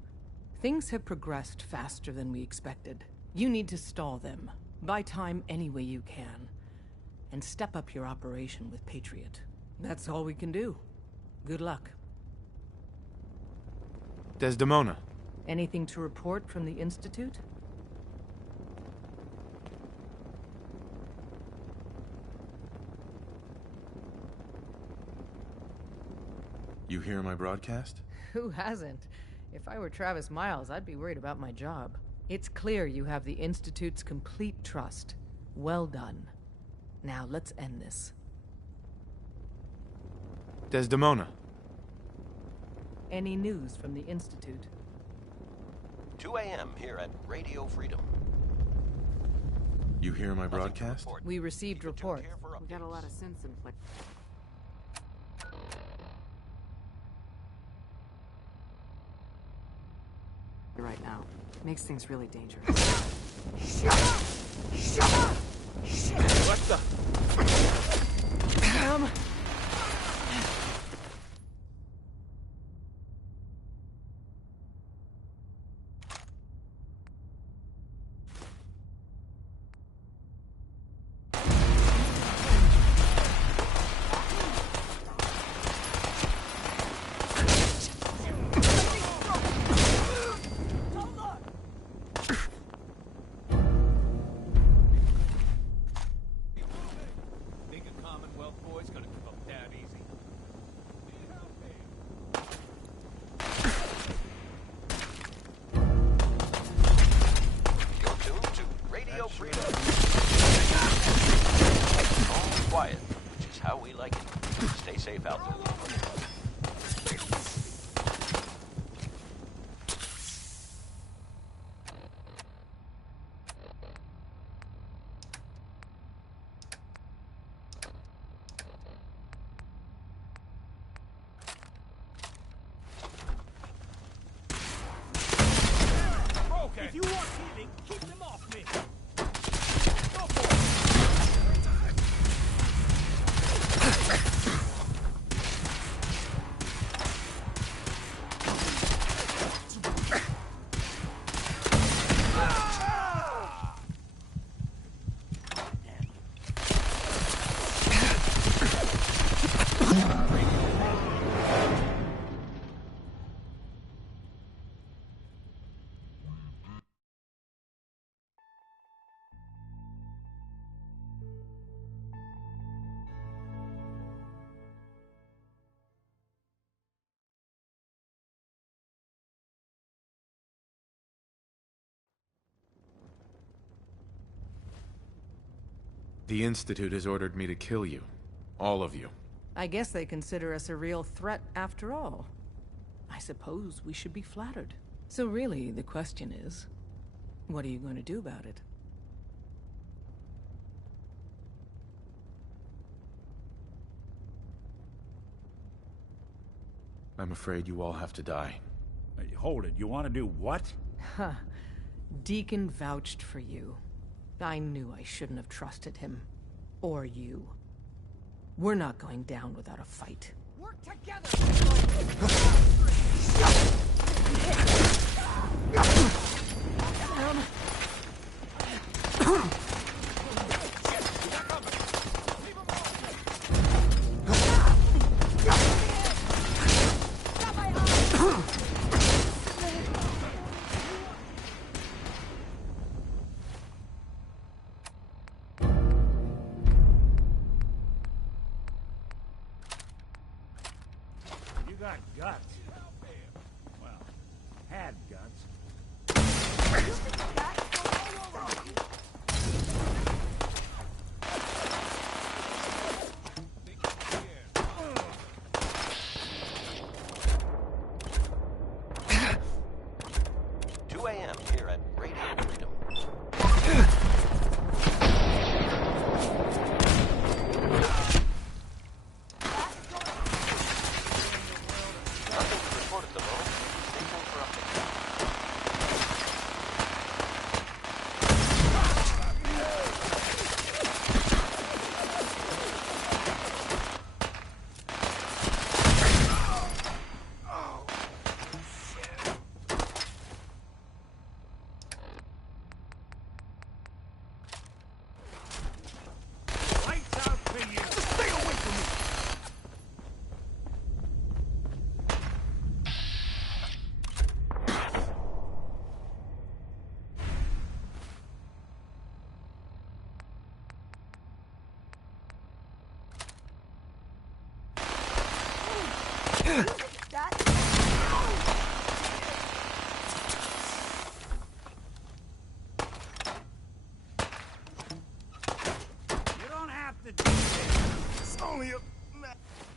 Things have progressed faster than we expected. You need to stall them. Buy time any way you can. And step up your operation with Patriot. That's all we can do. Good luck. Desdemona. Anything to report from the Institute? You hear my broadcast? Who hasn't? If I were Travis Miles, I'd be worried about my job. It's clear you have the Institute's complete trust. Well done. Now let's end this. Desdemona. Any news from the Institute? 2 a.m. here at Radio Freedom. You hear my broadcast? We received report. We got a lot of sense in play. Right now. Makes things really dangerous. What the? Damn! If you want healing, keep them off me. The Institute has ordered me to kill you. All of you. I guess they consider us a real threat after all. I suppose we should be flattered. So really, the question is, What are you going to do about it? I'm afraid you all have to die. Hey, hold it. You want to do what? Huh. Deacon vouched for you. I knew I shouldn't have trusted him. Or you. We're not going down without a fight. Work together! You got guts. Well, had guts. Here at Radio Freedom. Nothing to report at the moment. Stay tuned for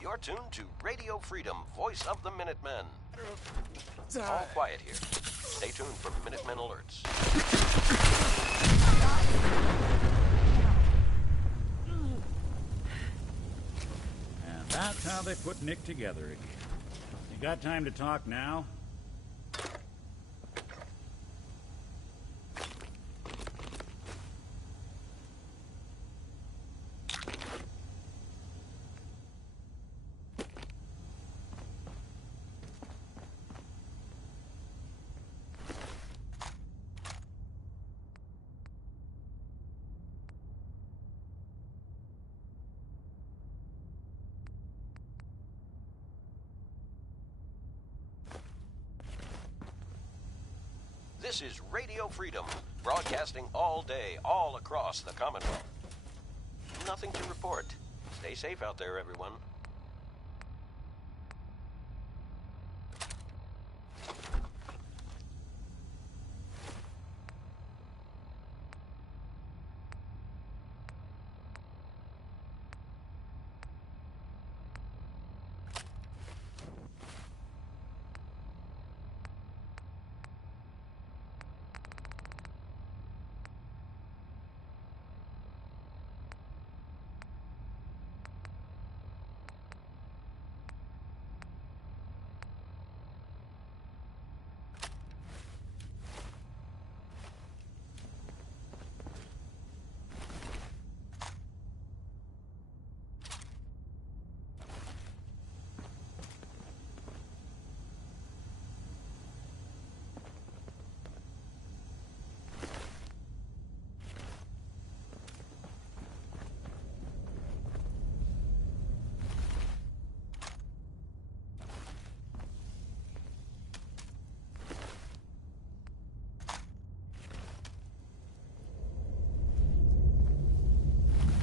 You're tuned to Radio Freedom, voice of the Minutemen. All quiet here. Stay tuned for Minutemen alerts. And that's how they put Nick together again. You got time to talk now? This is Radio Freedom, broadcasting all day, all across the Commonwealth. Nothing to report. Stay safe out there, everyone.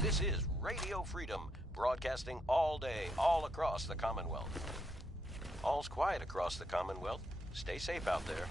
This is Radio Freedom, broadcasting all day, all across the Commonwealth. All's quiet across the Commonwealth. Stay safe out there.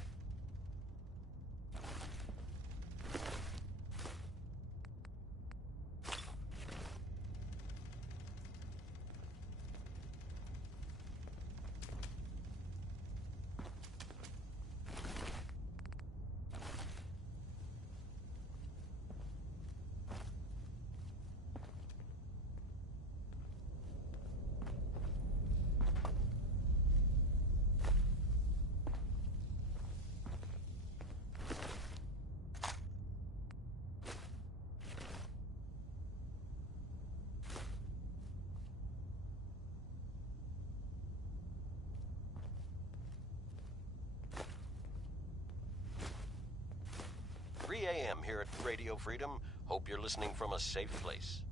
here at Radio Freedom. Hope you're listening from a safe place.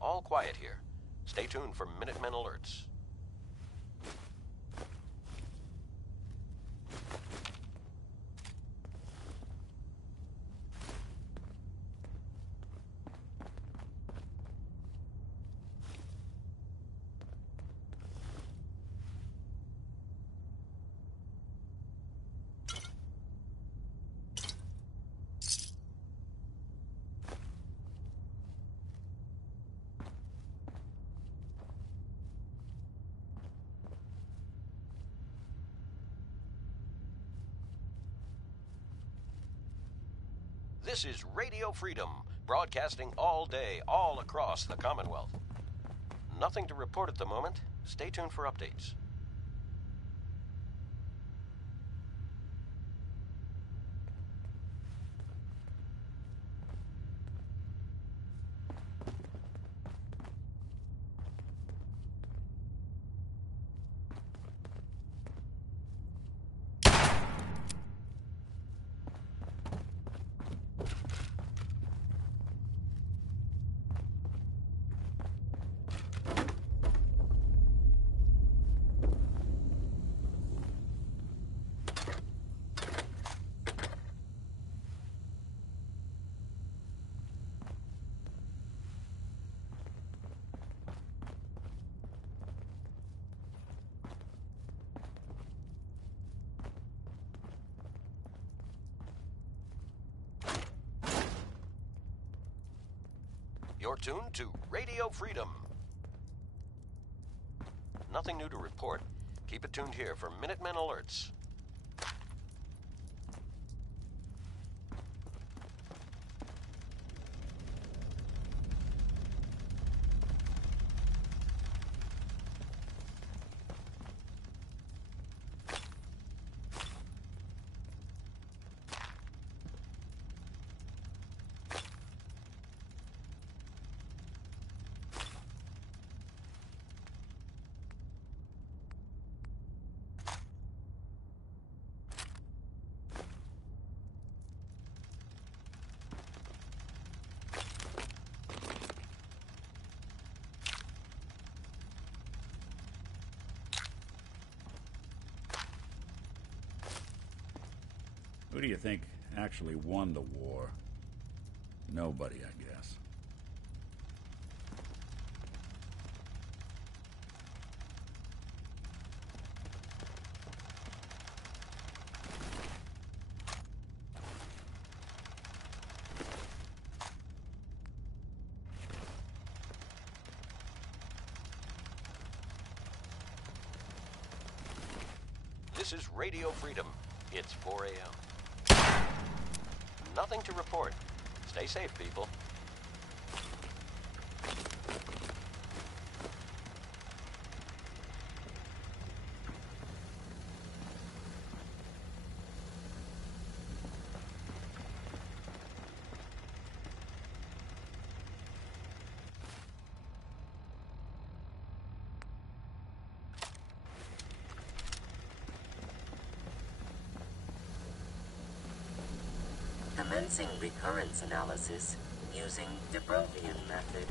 All quiet here. Stay tuned for Minutemen alerts. This is Radio Freedom, broadcasting all day, all across the Commonwealth. Nothing to report at the moment. Stay tuned for updates. You're tuned to Radio Freedom. Nothing new to report. Keep it tuned here for Minutemen alerts. Who do you think actually won the war? Nobody, I guess. This is Radio Freedom. It's 4 a.m. Nothing to report. Stay safe, people. Commencing recurrence analysis using the Brovian method.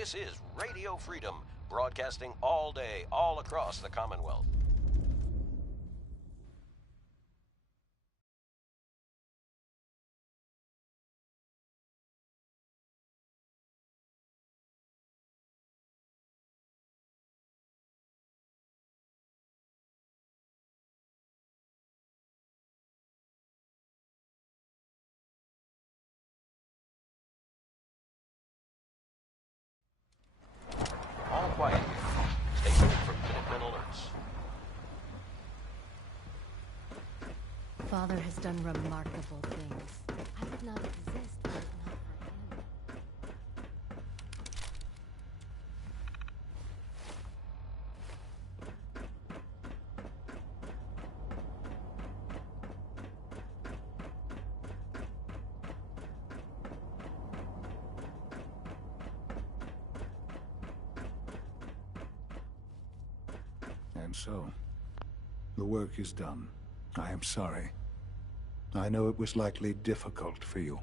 This is Radio Freedom, broadcasting all day, all across the Commonwealth. Father has done remarkable things. I would not exist were it not for him. And so, the work is done. I am sorry. I know it was likely difficult for you.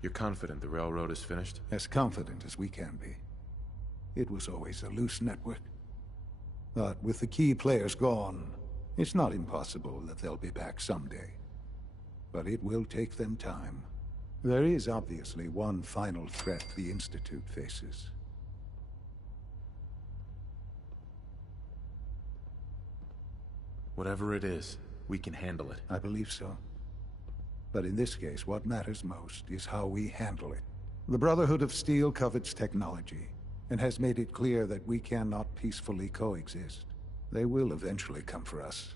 You're confident the railroad is finished? As confident as we can be. It was always a loose network. But with the key players gone, it's not impossible that they'll be back someday. But it will take them time. There is obviously one final threat the Institute faces. Whatever it is, we can handle it. I believe so. But in this case, what matters most is how we handle it. The Brotherhood of Steel covets technology, and has made it clear that we cannot peacefully coexist. They will eventually come for us,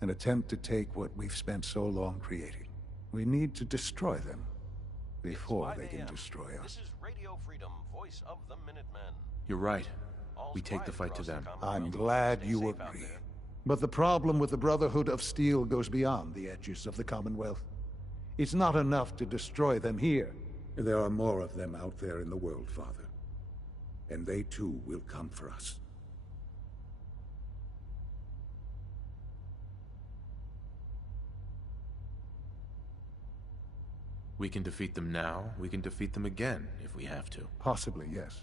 and attempt to take what we've spent so long creating. We need to destroy them before they can destroy us. This is Radio Freedom, voice of the Minutemen. You're right. We take the fight to them. I'm glad you agree. But the problem with the Brotherhood of Steel goes beyond the edges of the Commonwealth. It's not enough to destroy them here. There are more of them out there in the world, Father. And they too will come for us. We can defeat them now, we can defeat them again, if we have to. Possibly, yes.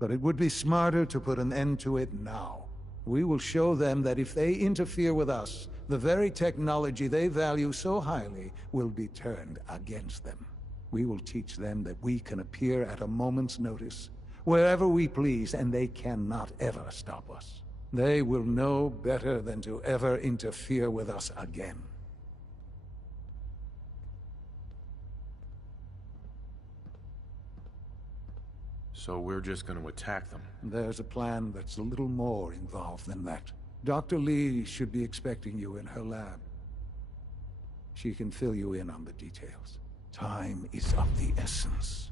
But it would be smarter to put an end to it now. We will show them that if they interfere with us, the very technology they value so highly will be turned against them. We will teach them that we can appear at a moment's notice, wherever we please, and they cannot ever stop us. They will know better than to ever interfere with us again. So we're just going to attack them? There's a plan that's a little more involved than that. Dr. Lee should be expecting you in her lab. She can fill you in on the details. Time is of the essence.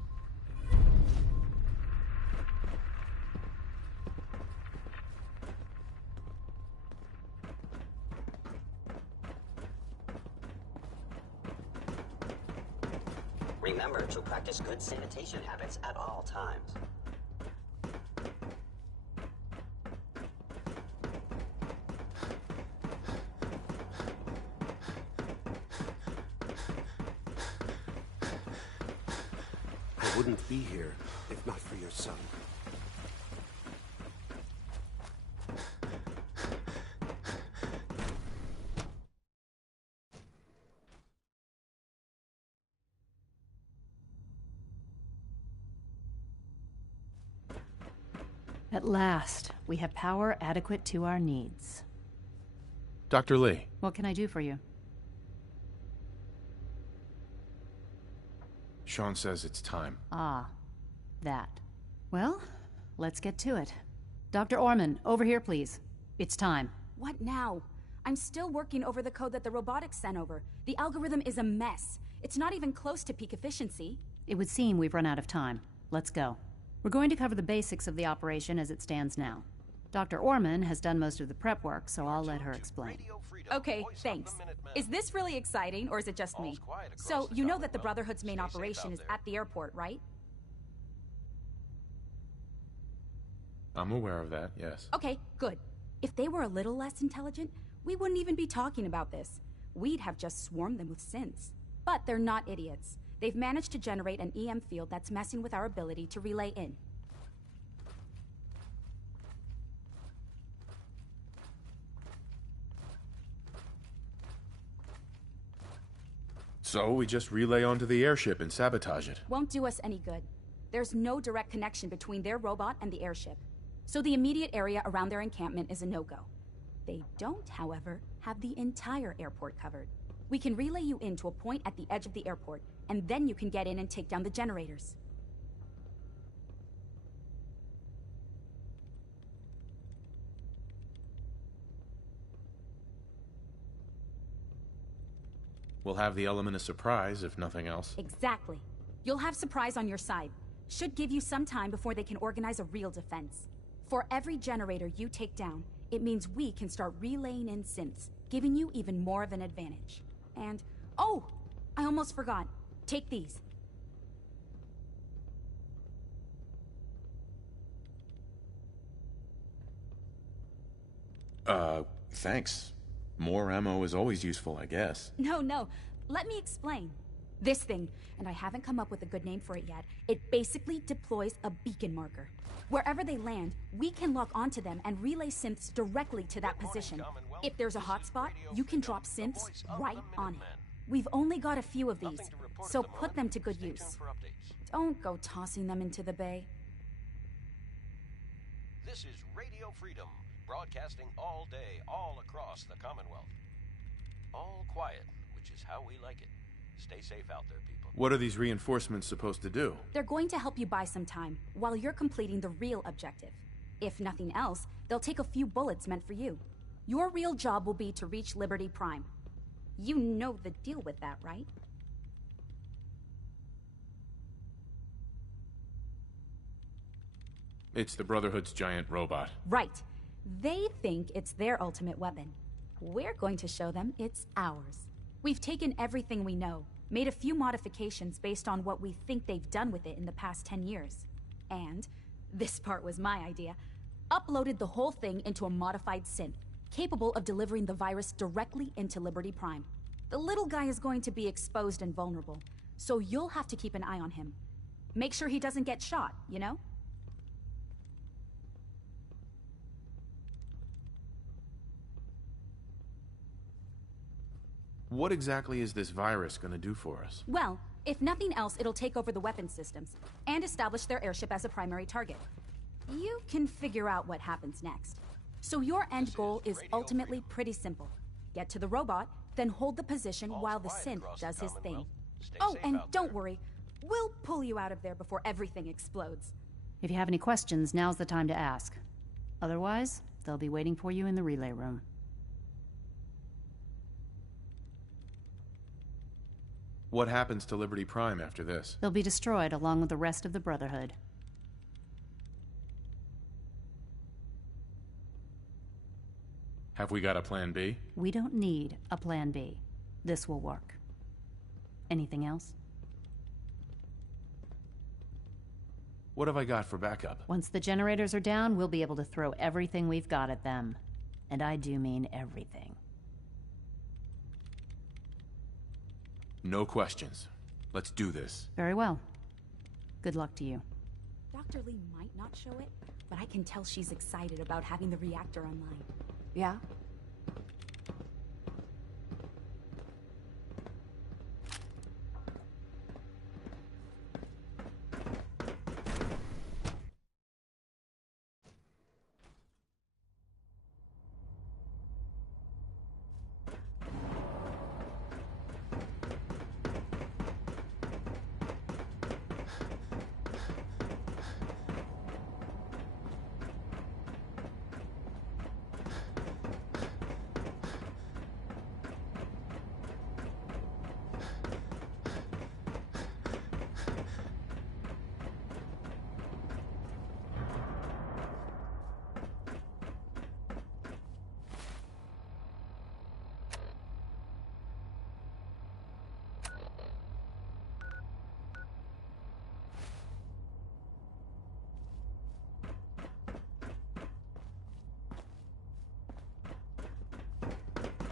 Remember to practice good sanitation habits at all times. I wouldn't be here if not for your son. At last, we have power adequate to our needs. Dr. Lee. What can I do for you? Sean says it's time. Ah, that. Well, let's get to it. Dr. Orman, over here, please. It's time. What now? I'm still working over the code that the robotics sent over. The algorithm is a mess. It's not even close to peak efficiency. It would seem we've run out of time. Let's go. We're going to cover the basics of the operation as it stands now. Dr. Orman has done most of the prep work, so I'll let her explain. Okay, thanks. Is this really exciting, or is it just me? So, you know that the Brotherhood's main operation is at the airport, right? I'm aware of that, yes. Okay, good. If they were a little less intelligent, we wouldn't even be talking about this. We'd have just swarmed them with synths. But they're not idiots. They've managed to generate an EM field that's messing with our ability to relay in. So we just relay onto the airship and sabotage it. Won't do us any good. There's no direct connection between their robot and the airship. So the immediate area around their encampment is a no-go. They don't, however, have the entire airport covered. We can relay you in to a point at the edge of the airport, and then you can get in and take down the generators. We'll have the element of surprise, if nothing else. Exactly. You'll have surprise on your side. Should give you some time before they can organize a real defense. For every generator you take down, it means we can start relaying in synths, giving you even more of an advantage. And, oh! I almost forgot. Take these. Thanks. More ammo is always useful, I guess. No. Let me explain. This thing, and I haven't come up with a good name for it yet, it basically deploys a beacon marker. Wherever they land, we can lock onto them and relay synths directly to that position. If there's a hotspot, you can drop synths right on it. We've only got a few of these, so put them to good use. Don't go tossing them into the bay. This is Radio Freedom, broadcasting all day, all across the Commonwealth. All quiet, which is how we like it. Stay safe out there, people. What are these reinforcements supposed to do? They're going to help you buy some time, while you're completing the real objective. If nothing else, they'll take a few bullets meant for you. Your real job will be to reach Liberty Prime. You know the deal with that, right? It's the Brotherhood's giant robot. Right. They think it's their ultimate weapon. We're going to show them it's ours. We've taken everything we know, made a few modifications based on what we think they've done with it in the past 10 years. And, this part was my idea, uploaded the whole thing into a modified synth, capable of delivering the virus directly into Liberty Prime. The little guy is going to be exposed and vulnerable, so you'll have to keep an eye on him. Make sure he doesn't get shot, you know? What exactly is this virus going to do for us? Well, if nothing else, it'll take over the weapons systems, and establish their airship as a primary target. You can figure out what happens next. So your end goal is ultimately pretty simple. Get to the robot, then hold the position while the synth does his thing. Oh, and don't worry, we'll pull you out of there before everything explodes. If you have any questions, now's the time to ask. Otherwise, they'll be waiting for you in the relay room. What happens to Liberty Prime after this? They'll be destroyed along with the rest of the Brotherhood. Have we got a plan B? We don't need a plan B. This will work. Anything else? What have I got for backup? Once the generators are down, we'll be able to throw everything we've got at them. And I do mean everything. No questions. Let's do this. Very well. Good luck to you. Dr. Lee might not show it, but I can tell she's excited about having the reactor online. Yeah?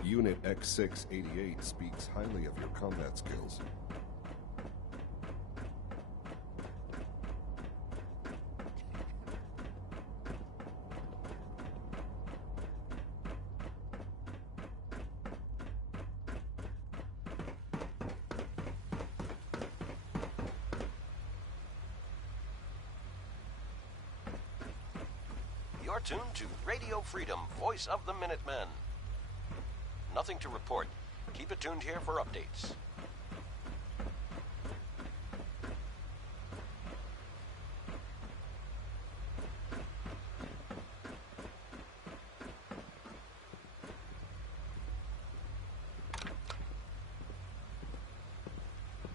Unit X688 speaks highly of your combat skills. You're tuned to Radio Freedom, voice of the Minutemen. Nothing to report. Keep it tuned here for updates.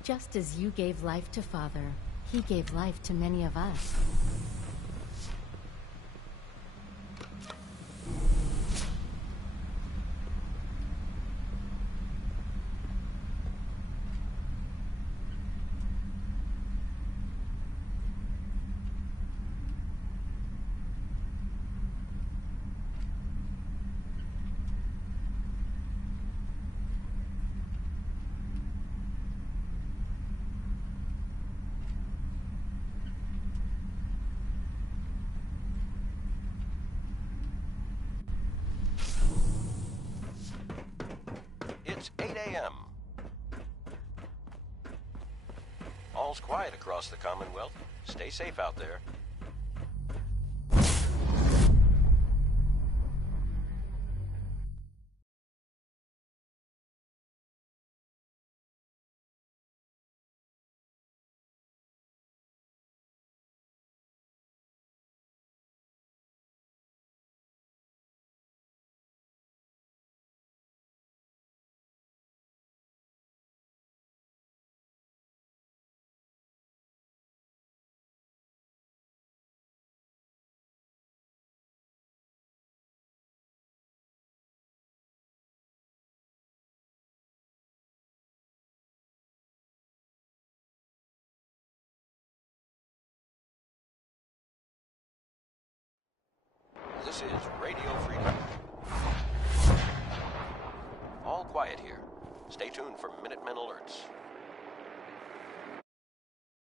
Just as you gave life to Father, he gave life to many of us. It's 8 a.m. All's quiet across the Commonwealth. Stay safe out there. This is Radio Freedom. All quiet here. Stay tuned for Minutemen alerts.